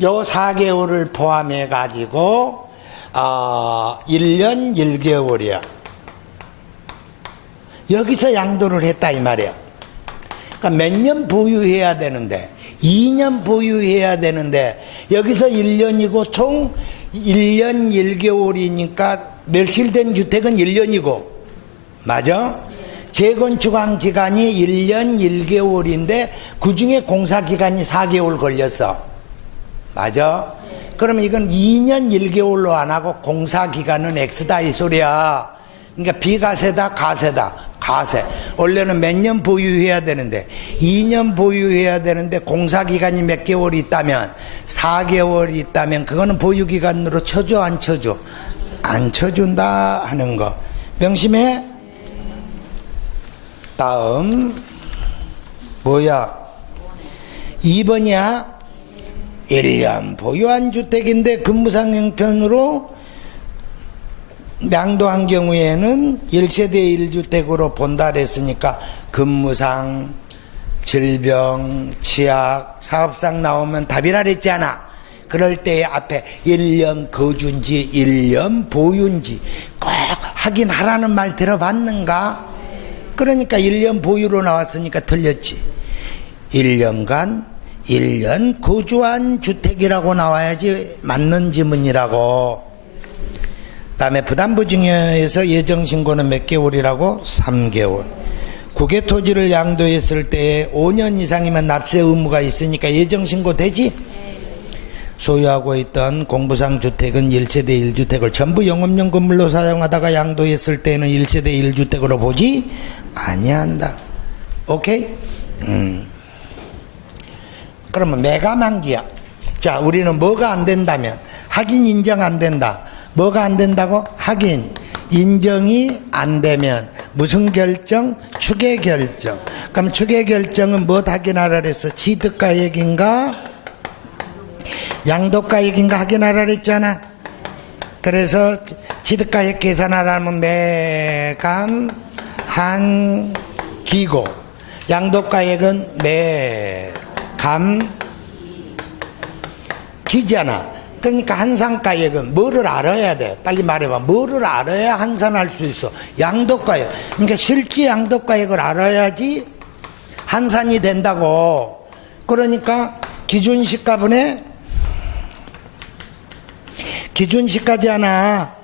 요 4개월을 포함해 가지고 1년 1개월이야. 여기서 양도를 했다 이 말이야. 그러니까 몇 년 보유해야 되는데 2년 보유해야 되는데 여기서 1년이고 총 1년 1개월이니까 멸실된 주택은 1년이고, 맞아? 재건축한 기간이 1년 1개월인데 그 중에 공사기간이 4개월 걸렸어. 맞아? 그러면 이건 2년 1개월로 안 하고 공사기간은 X다 이 소리야. 그러니까 비과세다 가세다. 가세. 원래는 몇 년 보유해야 되는데 2년 보유해야 되는데 공사기간이 몇 개월이 있다면 4개월이 있다면 그거는 보유기간으로 쳐줘 안 쳐줘? 안 쳐준다 하는 거 명심해. 다음 뭐야? 2번이야. 1년 보유한 주택인데 근무상 형편으로 양도한 경우에는 1세대 1주택으로 본다 그랬으니까 근무상, 질병, 취약, 사업상 나오면 답이라 그랬잖아. 그럴 때 앞에 1년 거주인지 1년 보유인지 꼭 확인하라는 말 들어봤는가? 그러니까 1년 보유로 나왔으니까 틀렸지. 1년간 1년 거주한 주택이라고 나와야지 맞는 지문이라고. 다음에 부담부 증여에서 예정신고는 몇 개월이라고? 3개월. 국외 토지를 양도했을 때 5년 이상이면 납세 의무가 있으니까 예정신고 되지? 소유하고 있던 공부상 주택은 1세대 1주택을 전부 영업용 건물로 사용하다가 양도했을 때는 1세대 1주택으로 보지 아니한다. 오케이? 그러면 매감한기야. 자, 우리는 뭐가 안 된다면 확인 인정 안 된다. 뭐가 안 된다고? 확인 인정이 안 되면 무슨 결정? 추계 결정. 그럼 추계 결정은 뭐 확인하라 그랬어? 취득가액인가 양도가액인가 확인하라 그랬잖아. 그래서 취득가액 계산하라면 매감 한 기고, 양도가액은 매감 기잖아. 그러니까 한산가액은 뭐를 알아야 돼? 빨리 말해봐. 뭐를 알아야 한산할 수 있어? 양도가액. 그러니까 실제 양도가액을 알아야지 한산이 된다고. 그러니까 기준시가분에 기준시가잖아.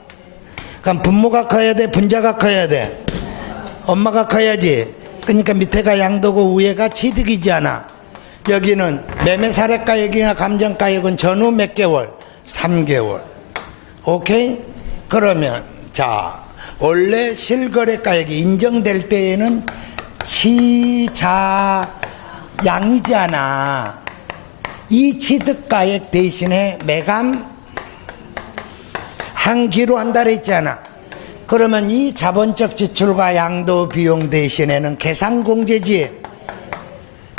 그럼 분모가 커야 돼? 분자가 커야 돼? 엄마가 커야지. 그러니까 밑에가 양도고 위에가 취득이잖아. 여기는 매매사례가액이나 감정가액은 전후 몇 개월? 3개월. 오케이? 그러면 자, 원래 실거래가액이 인정될 때에는 취자양이잖아. 이 취득가액 대신에 매감 한기로 한다 그랬잖아. 그러면 이 자본적 지출과 양도 비용 대신에는 계산공제지.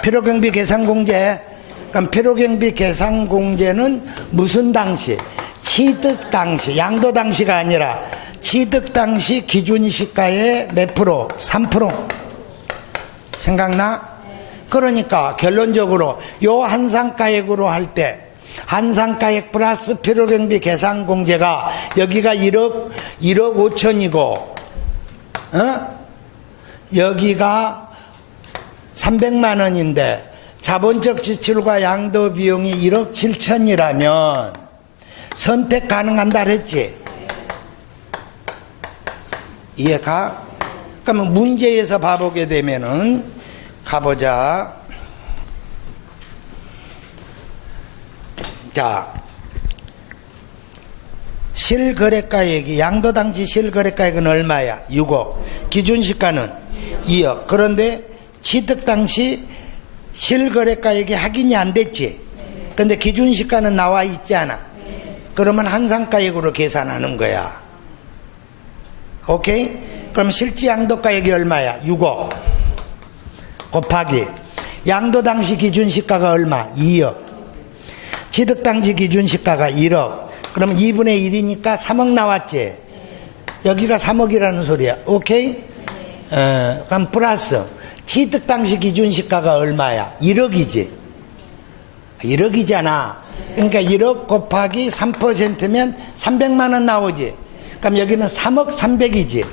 필요경비 계산공제. 그럼 필요경비 계산공제는 무슨 당시? 취득 당시, 양도 당시가 아니라 취득 당시 기준시가의 몇 프로? 3%. 생각나? 그러니까 결론적으로 요 한산가액으로 할 때 한산가액 플러스 필요경비 계산공제가 여기가 1억 5천이고 여기가 300만 원인데 자본적 지출과 양도 비용이 1억 7천이라면 선택 가능한다 그랬지? 이해가? 그러면 문제에서 봐보게 되면은 가보자. 자, 실거래가액이 양도 당시 실거래가액은 얼마야? 6억. 기준시가는 2억. 그런데 취득 당시 실거래가액이 확인이 안 됐지. 근데 기준시가는 나와 있지 않아. 그러면 한산가액으로 계산하는 거야. 오케이? 그럼 실제 양도가액이 얼마야? 6억 곱하기 양도 당시 기준시가가 얼마? 2억. 취득 당시 기준시가가 1억. 그러면 2분의 1이니까 3억 나왔지. 여기가 3억이라는 소리야. 오케이? 그럼 플러스 취득 당시 기준시가가 얼마야? 1억이지. 1억이잖아. 그러니까 1억 곱하기 3%면 300만 원 나오지. 그럼 여기는 3억 3백이지.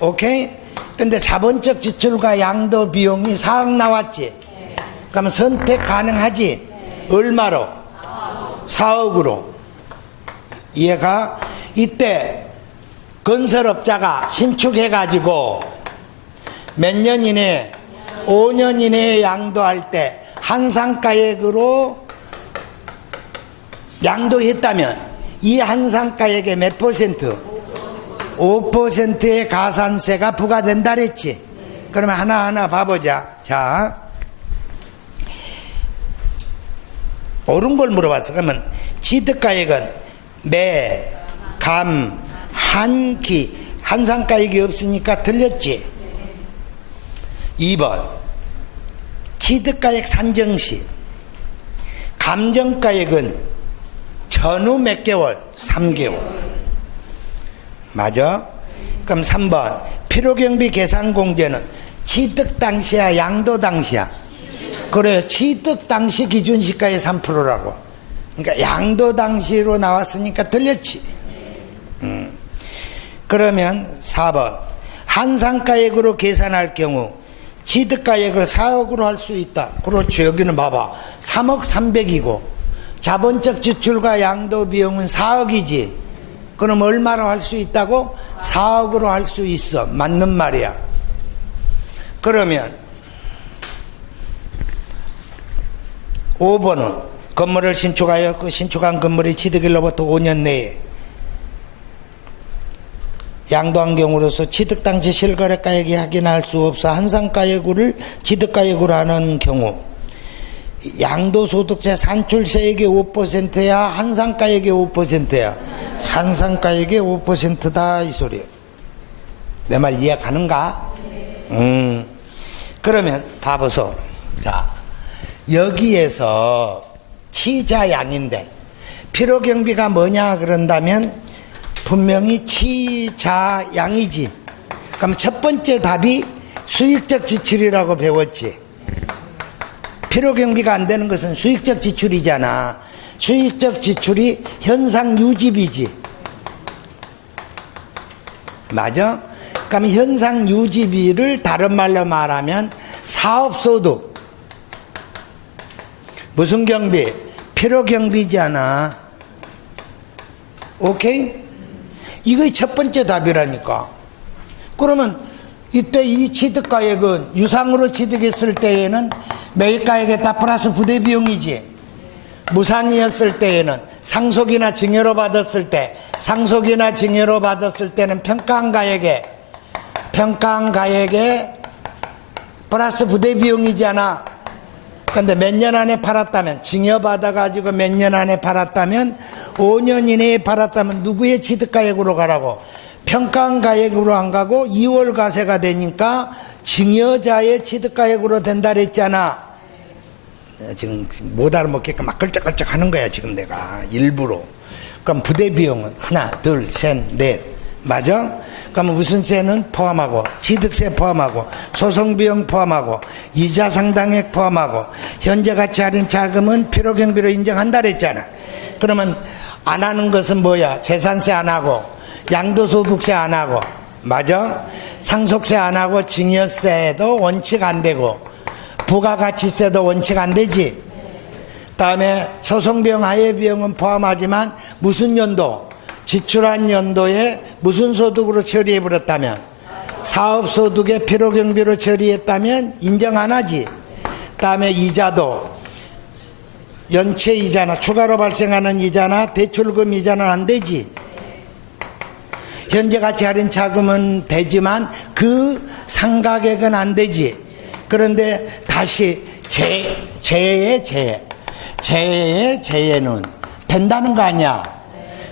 오케이? 근데 자본적 지출과 양도 비용이 4억 나왔지. 그러면 선택 가능하지? 얼마로? 4억으로. 이해가? 이때 건설업자가 신축해가지고 몇 년 이내? 5년 이내에 양도할 때 한산가액으로 양도했다면 이 한산가액의 몇 퍼센트? 5%의 가산세가 부과된다 그랬지. 그러면 하나하나 봐보자. 자, 옳은 걸 물어봤어. 그러면 취득가액은 매, 감, 한기, 한산가액이 없으니까 틀렸지. 2번 취득가액 산정시 감정가액은 전후 몇 개월? 3개월. 맞아? 그럼 3번 필요경비 계산공제는 취득 당시야 양도 당시야? 그래요. 취득 당시 기준시가의 3%라고. 그러니까 양도 당시로 나왔으니까 틀렸지. 그러면 4번 한상가액으로 계산할 경우 취득가액을 4억으로 할 수 있다. 그렇죠. 여기는 봐봐. 3억 3백이고 자본적 지출과 양도 비용은 4억이지. 그럼 얼마로 할 수 있다고? 4억으로 할 수 있어. 맞는 말이야. 그러면 5번은 건물을 신축하여 그 신축한 건물이 취득일로부터 5년 내에 양도한 경우로서 취득 당시 실거래가액이 확인할 수 없어 한상가액을 취득가액으로 하는 경우 양도소득세 산출세액의 5%야 한상가액의 5%야? 한상가액의 5%다 이 소리야. 내 말 이해가는가? 그러면 봐보소. 자, 여기에서 취자양인데 필요경비가 뭐냐 그런다면 분명히 취자양이지. 그럼 첫 번째 답이 수익적 지출이라고 배웠지. 필요경비가 안 되는 것은 수익적 지출이잖아. 수익적 지출이 현상 유지비지. 맞아? 그럼 현상 유지비를 다른 말로 말하면 사업소득. 무슨 경비? 필요경비잖아. 오케이? 이게 첫 번째 답이라니까. 그러면 이때 이 취득가액은 유상으로 취득했을 때에는 매입가액에 다 플러스 부대비용이지. 무상이었을 때에는 상속이나 증여로 받았을 때, 상속이나 증여로 받았을 때는 평가한 가액에 플러스 부대비용이잖아. 근데 몇 년 안에 팔았다면, 증여받아가지고 몇 년 안에 팔았다면, 5년 이내에 팔았다면 누구의 취득가액으로 가라고? 평가한 가액으로 안 가고 2월 가세가 되니까 증여자의 취득가액으로 된다 그랬잖아. 지금 못 알아먹게끔 막 걸쩍걸쩍 하는 거야 지금 내가 일부러. 그럼 부대비용은 하나 둘 셋 넷 맞아? 그럼 무슨 세는 포함하고 취득세 포함하고 소송비용 포함하고 이자 상당액 포함하고 현재 가치 할인 자금은 필요경비로 인정한다 그랬잖아. 그러면 안 하는 것은 뭐야? 재산세 안 하고 양도소득세 안 하고 맞아? 상속세 안 하고 증여세도 원칙 안 되고 부가가치세도 원칙 안 되지. 다음에 소송비용 하해비용은 포함하지만 무슨 연도? 지출한 연도에 무슨 소득으로 처리해버렸다면 사업소득의 필요경비로 처리했다면 인정 안 하지. 다음에 이자도 연체이자나 추가로 발생하는 이자나 대출금 이자는 안 되지. 현재 가치 할인 자금은 되지만 그 상가액은 안 되지. 그런데 다시 재해는 된다는 거 아니야.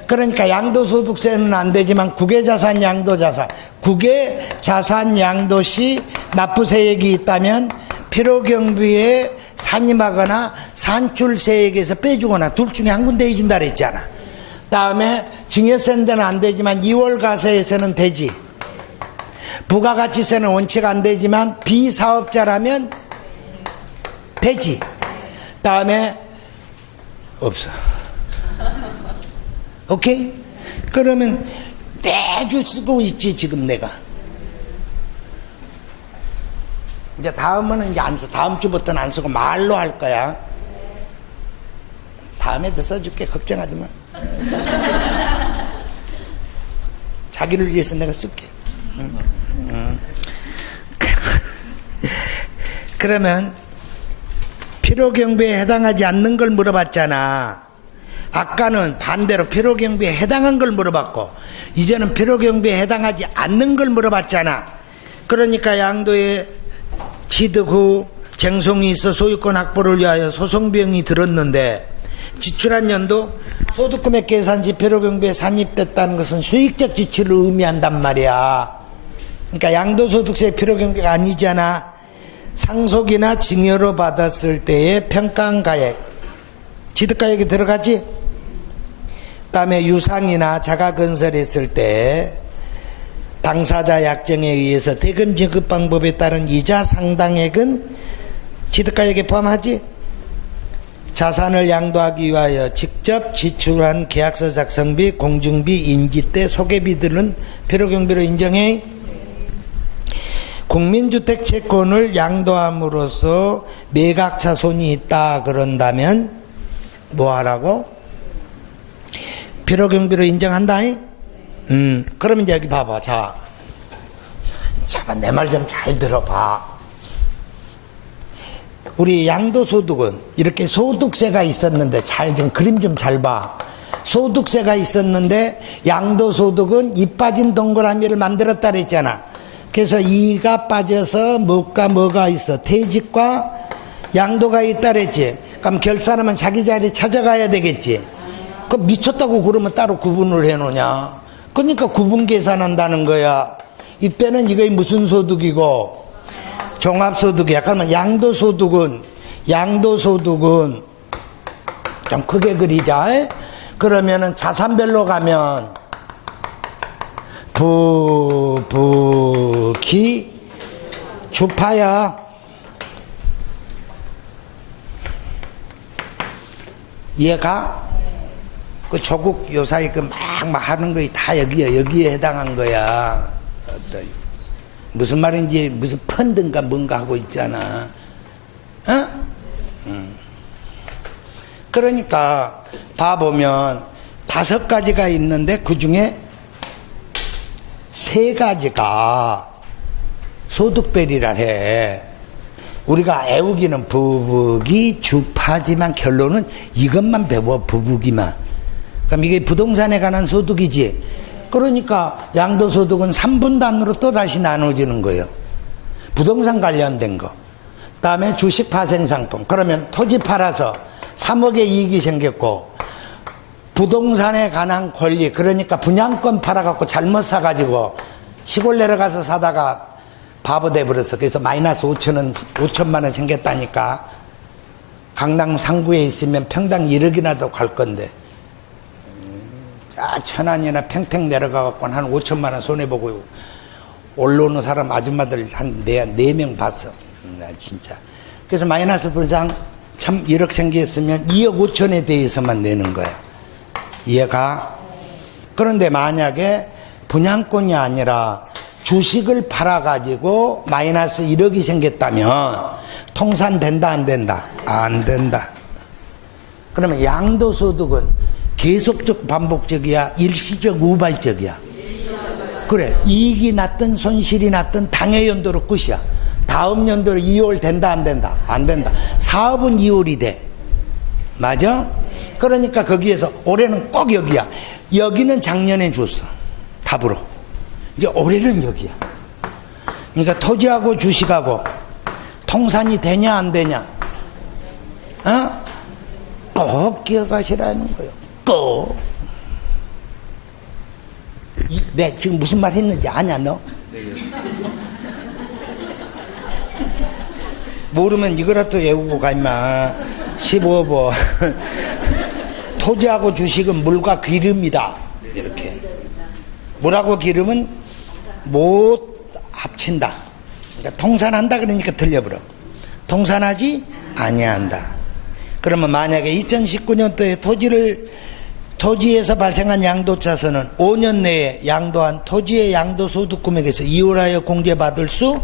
그러니까 양도소득세는 안 되지만 국외자산 양도자산 국외자산 양도시 납부세액이 있다면 필요경비에 산입하거나 산출세액에서 빼주거나 둘 중에 한 군데 해준다 그랬잖아. 다음에 증여세는 안 되지만 2월 가세에서는 되지. 부가가치세는 원칙 안 되지만 비사업자라면 되지. 다음에 없어. 오케이? 그러면 매주 쓰고 있지 지금 내가. 이제 다음은 이제 안 써. 다음 주부터는 안 쓰고 말로 할 거야. 다음에도 써줄게. 걱정하지 마. 자기를 위해서 내가 쓸게. 그러면 필요경비에 해당하지 않는 걸 물어봤잖아. 아까는 반대로 필요경비에 해당한 걸 물어봤고 이제는 필요경비에 해당하지 않는 걸 물어봤잖아. 그러니까 양도의 취득 후 쟁송이 있어 소유권 확보를 위하여 소송비용이 들었는데 지출한 연도 소득금액 계산 시 필요경비에 산입됐다는 것은 수익적 지출을 의미한단 말이야. 그러니까 양도소득세 필요경비가 아니잖아. 상속이나 증여로 받았을 때의 평가한 가액 취득가액이 들어가지? 그다음에 유상이나 자가건설했을 때 당사자 약정에 의해서 대금 지급 방법에 따른 이자 상당액은 취득가액에 포함하지? 자산을 양도하기 위하여 직접 지출한 계약서 작성비, 공증비, 인지대, 소개비들은 필요경비로 인정해? 국민주택 채권을 양도함으로써 매각차 손이 있다 그런다면 뭐 하라고? 필요경비로 인정한다? 그러면 이제 여기 봐봐. 자, 내 말 좀 잘 들어봐. 우리 양도소득은 이렇게 소득세가 있었는데 좀 그림 좀 잘 봐. 소득세가 있었는데 양도소득은 이 빠진 동그라미를 만들었다 그랬잖아. 그래서 이가 빠져서 뭐가 있어? 퇴직과 양도가 있다 그랬지. 그럼 결산하면 자기 자리 찾아가야 되겠지. 그럼 미쳤다고 그러면 따로 구분을 해놓냐. 그러니까 구분 계산한다는 거야. 이때는 이게 무슨 소득이고 종합소득이야. 그러면 양도소득은 좀 크게 그리자. 그러면은 자산별로 가면 부기 주파야. 이해가? 그 조국 요사이 그 막 하는 거 다 여기에 해당한 거야. 무슨 말인지 무슨 펀드인가 뭔가 하고 있잖아. 그러니까 봐보면 5가지가 있는데 그 중에 3가지가 소득별이라 해. 우리가 애우기는 부부기 주파지만 결론은 이것만 배워. 부부기만. 그럼 이게 부동산에 관한 소득이지. 그러니까 양도소득은 3분단으로 또다시 나눠지는 거예요. 부동산 관련된 거. 그 다음에 주식 파생상품. 그러면 토지 팔아서 3억의 이익이 생겼고 부동산에 관한 권리, 그러니까 분양권 팔아갖고 잘못 사가지고 시골 내려가서 사다가 바보 돼버렸어. 그래서 마이너스 5천만 원 생겼다니까. 강남 상구에 있으면 평당 1억이나 더 갈 건데 천안이나 평택 내려가갖고 한 5천만 원 손해보고 올라오는 사람 아줌마들 한 4명 봤어. 나 진짜. 그래서 마이너스 분상 참 1억 생겼으면 2억 5천에 대해서만 내는 거야. 이해가? 그런데 만약에 분양권이 아니라 주식을 팔아가지고 마이너스 1억이 생겼다면 통산된다 안 된다? 안 된다. 그러면 양도소득은 계속적 반복적이야? 일시적 우발적이야? 그래. 이익이 났든 손실이 났든 당해 연도로 끝이야. 다음 연도로 2월 된다 안 된다? 안 된다. 사업은 2월이 돼. 맞아? 그러니까 거기에서 올해는 꼭 여기야. 여기는 작년에 줬어. 답으로. 이제 올해는 여기야. 그러니까 토지하고 주식하고 통산이 되냐 안 되냐? 꼭 기억하시라는 거예요. 꼭. 내 지금 무슨 말 했는지 아냐 너? 모르면 이거라도 외우고 가 임마. 15번 토지하고 주식은 물과 기름이다. 이렇게. 물하고 기름은 못 합친다. 그러니까 통산한다 그러니까 들려버려. 통산하지 아니한다. 그러면 만약에 2019년도에 토지에서 발생한 양도차선은 5년 내에 양도한 토지의 양도소득 금액에서 이월하여 공제받을 수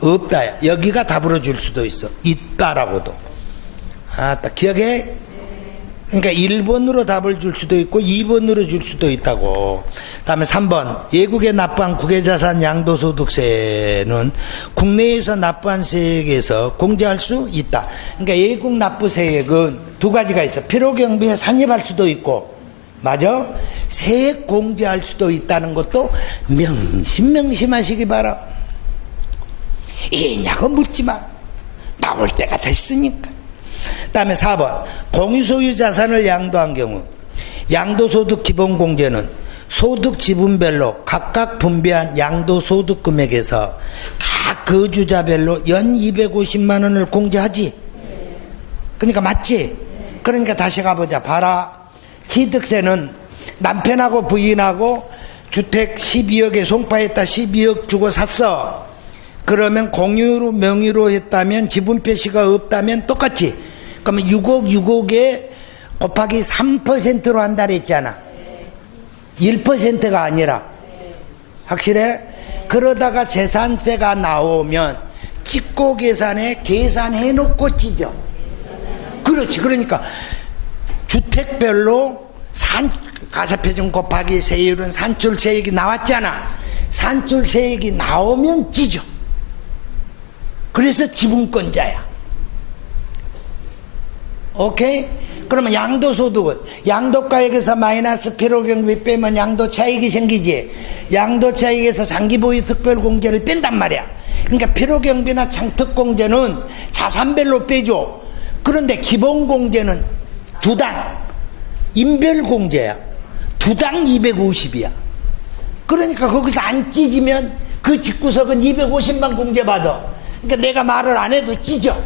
없다. 여기가 답으로 줄 수도 있어. 있다라고도. 딱 기억해? 그러니까 1번으로 답을 줄 수도 있고 2번으로 줄 수도 있다고. 다음에 3번. 예국에 납부한 국외자산 양도소득세는 국내에서 납부한 세액에서 공제할 수 있다. 그러니까 예국 납부세액은 2가지가 있어. 필요경비에 산입할 수도 있고, 맞아? 세액 공제할 수도 있다는 것도 명심하시기 바라. 이냐고 묻지 마. 나올 때가 됐으니까. 다음에 4번. 공유소유 자산을 양도한 경우 양도소득 기본공제는 소득 지분별로 각각 분배한 양도소득 금액에서 각 거주자별로 연 250만 원을 공제하지. 그러니까 맞지? 그러니까 다시 가보자. 봐라. 취득세는 남편하고 부인하고 주택 12억에 송파했다 12억 주고 샀어. 그러면 공유로 명의로 했다면 지분 표시가 없다면 똑같지. 그러면 6억에 곱하기 3%로 한다 그랬잖아. 1%가 아니라. 확실해? 그러다가 재산세가 나오면 찍고 계산해놓고 찌죠. 그렇지. 그러니까 주택별로 가사표준 곱하기 세율은 산출세액이 나왔잖아. 산출세액이 나오면 찌죠. 그래서 지분권자야. 오케이? 그러면 양도소득은 양도가액에서 마이너스 필요경비 빼면 양도차익이 생기지. 양도차익에서 장기보유 특별공제를 뺀단 말이야. 그러니까 필요경비나 장특공제는 자산별로 빼줘. 그런데 기본공제는 두당 인별공제야. 두당 250이야. 그러니까 거기서 안 찢으면 그 집구석은 250만 공제받아. 그러니까 내가 말을 안 해도 찢어.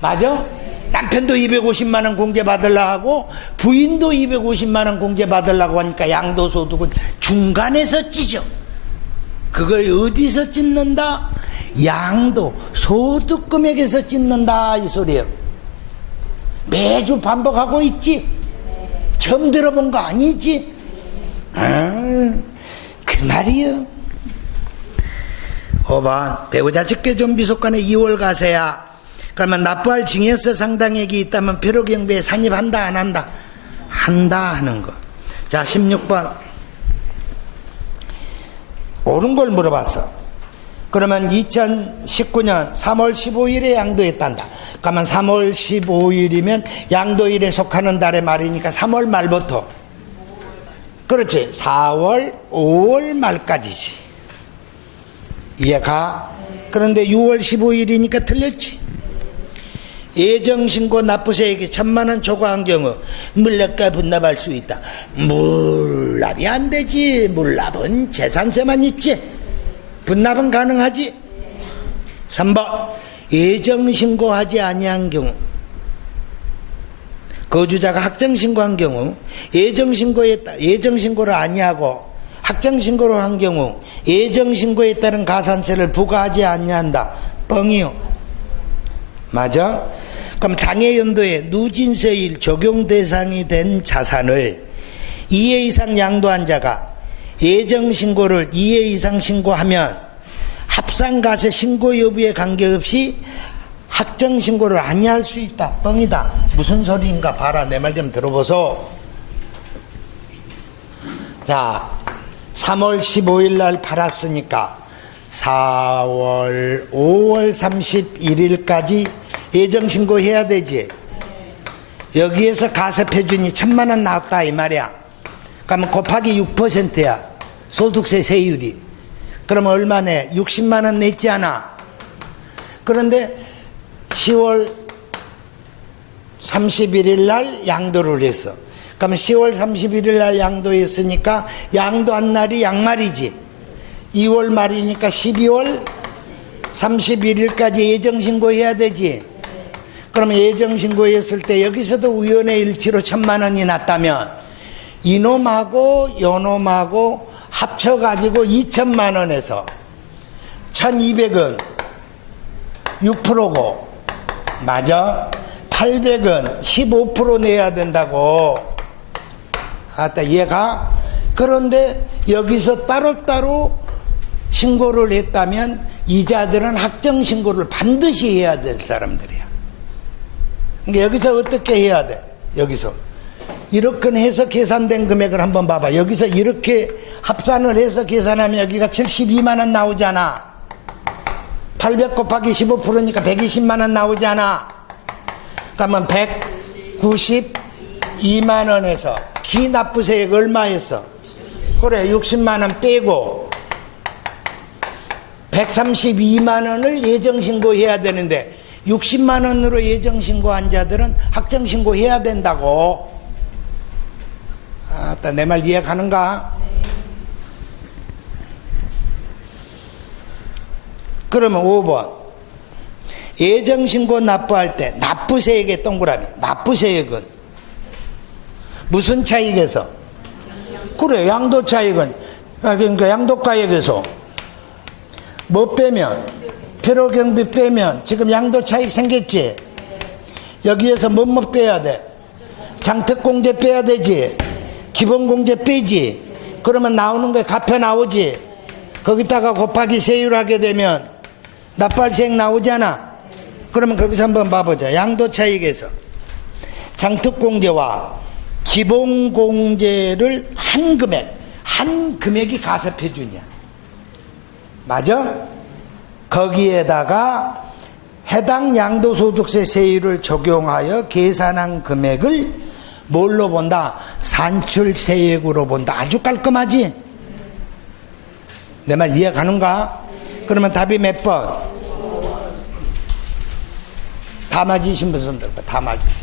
맞아? 남편도 250만 원 공제 받으려고 하고 부인도 250만 원 공제 받으려고 하니까 양도소득은 중간에서 찢어. 그걸 어디서 찢는다? 양도소득금액에서 찢는다 이 소리예요. 매주 반복하고 있지? 처음 들어본 거 아니지? 그 말이요. 5번 배우자 직계존비속간의 2월 가세야. 그러면 납부할 증여세 상당액이 있다면 필요경비에 산입한다 안 한다? 한다 하는 거. 자 16번 옳은 걸 물어봤어. 그러면 2019년 3월 15일에 양도했단다. 그러면 3월 15일이면 양도일에 속하는 달의 말이니까 3월 말부터. 그렇지. 4월 5월 말까지지. 이해가? 그런데 6월 15일이니까 틀렸지. 예정신고 납부세액이 1,000만 원 초과한 경우 물납과 분납할 수 있다. 물납이 안 되지. 물납은 재산세만 있지. 분납은 가능하지. 3번 예정신고하지 아니한 경우, 거주자가 확정신고한 경우 예정신고했다. 예정신고를 아니하고 확정신고를 한 경우 예정신고에 따른 가산세를 부과하지 아니한다. 뻥이요. 맞아? 그럼 당해연도에 누진세일 적용 대상이 된 자산을 2회 이상 양도한 자가 예정신고를 2회 이상 신고하면 합산가세 신고 여부에 관계없이 확정신고를 아니할 수 있다. 뻥이다. 무슨 소리인가 봐라. 내 말 좀 들어보소. 자 3월 15일 날 팔았으니까 4월 5월 31일까지 예정신고 해야 되지. 여기에서 가세표준이 1,000만 원 나왔다 이 말이야. 그러면 곱하기 6%야 소득세 세율이. 그러면 얼마네? 60만 원 냈지 않아. 그런데 10월 31일 날 양도를 했어. 그러면 10월 31일 날 양도했으니까 양도한 날이 양말이지. 2월 말이니까 12월 31일까지 예정신고 해야 되지. 그러면 예정신고 했을 때 여기서도 우연의 일치로 1,000만 원이 났다면 이놈하고 요놈하고 합쳐가지고 2,000만 원에서 1,200원 6%고 맞아? 800원 15% 내야 된다고. 아따 이해가? 그런데 여기서 따로따로 신고를 했다면 이자들은 확정신고를 반드시 해야 될 사람들이야. 그러니까 여기서 어떻게 해야 돼? 여기서 이렇게 해서 계산된 금액을 한번 봐봐. 여기서 이렇게 합산을 해서 계산하면 여기가 72만 원 나오잖아. 800 곱하기 15%니까 120만 원 나오잖아. 그러면 192만 원에서 기납부세액 얼마였어? 그래 60만 원 빼고 132만 원을 예정신고해야 되는데 60만 원으로 예정신고한 자들은 확정신고해야 된다고. 아따 내 말 이해가는가? 그러면 5번 예정신고 납부할 때 납부세액의 동그라미. 납부세액은 무슨 차익에서? 그래, 양도차익은 그러니까 양도가액에서 뭐 빼면? 필요경비 빼면 지금 양도차익 생겼지? 여기에서 뭐뭐 빼야 돼? 장특공제 빼야 되지? 기본공제 빼지? 그러면 나오는 게 갚여 나오지? 거기다가 곱하기 세율 하게 되면 납부할세액 나오잖아. 그러면 거기서 한번 봐보자. 양도차익에서 장특공제와 기본공제를 한 금액이 가섭해주냐. 맞아? 거기에다가 해당 양도소득세 세율을 적용하여 계산한 금액을 뭘로 본다? 산출세액으로 본다. 아주 깔끔하지? 내 말 이해가는가? 그러면 답이 몇 번? 다 맞으신 분 손 들고. 다 맞으신 분.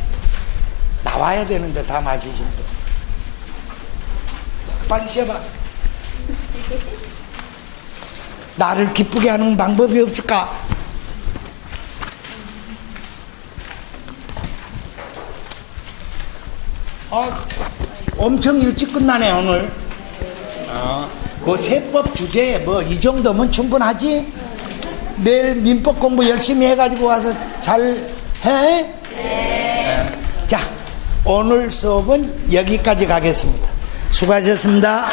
나와야 되는데 다 맞으신 분. 빨리 쉬어봐. 나를 기쁘게 하는 방법이 없을까? 엄청 일찍 끝나네 오늘. 뭐 세법 주제에 뭐 이 정도면 충분하지? 내일 민법 공부 열심히 해가지고 와서 잘 해? 네. 자, 오늘 수업은 여기까지 가겠습니다. 수고하셨습니다.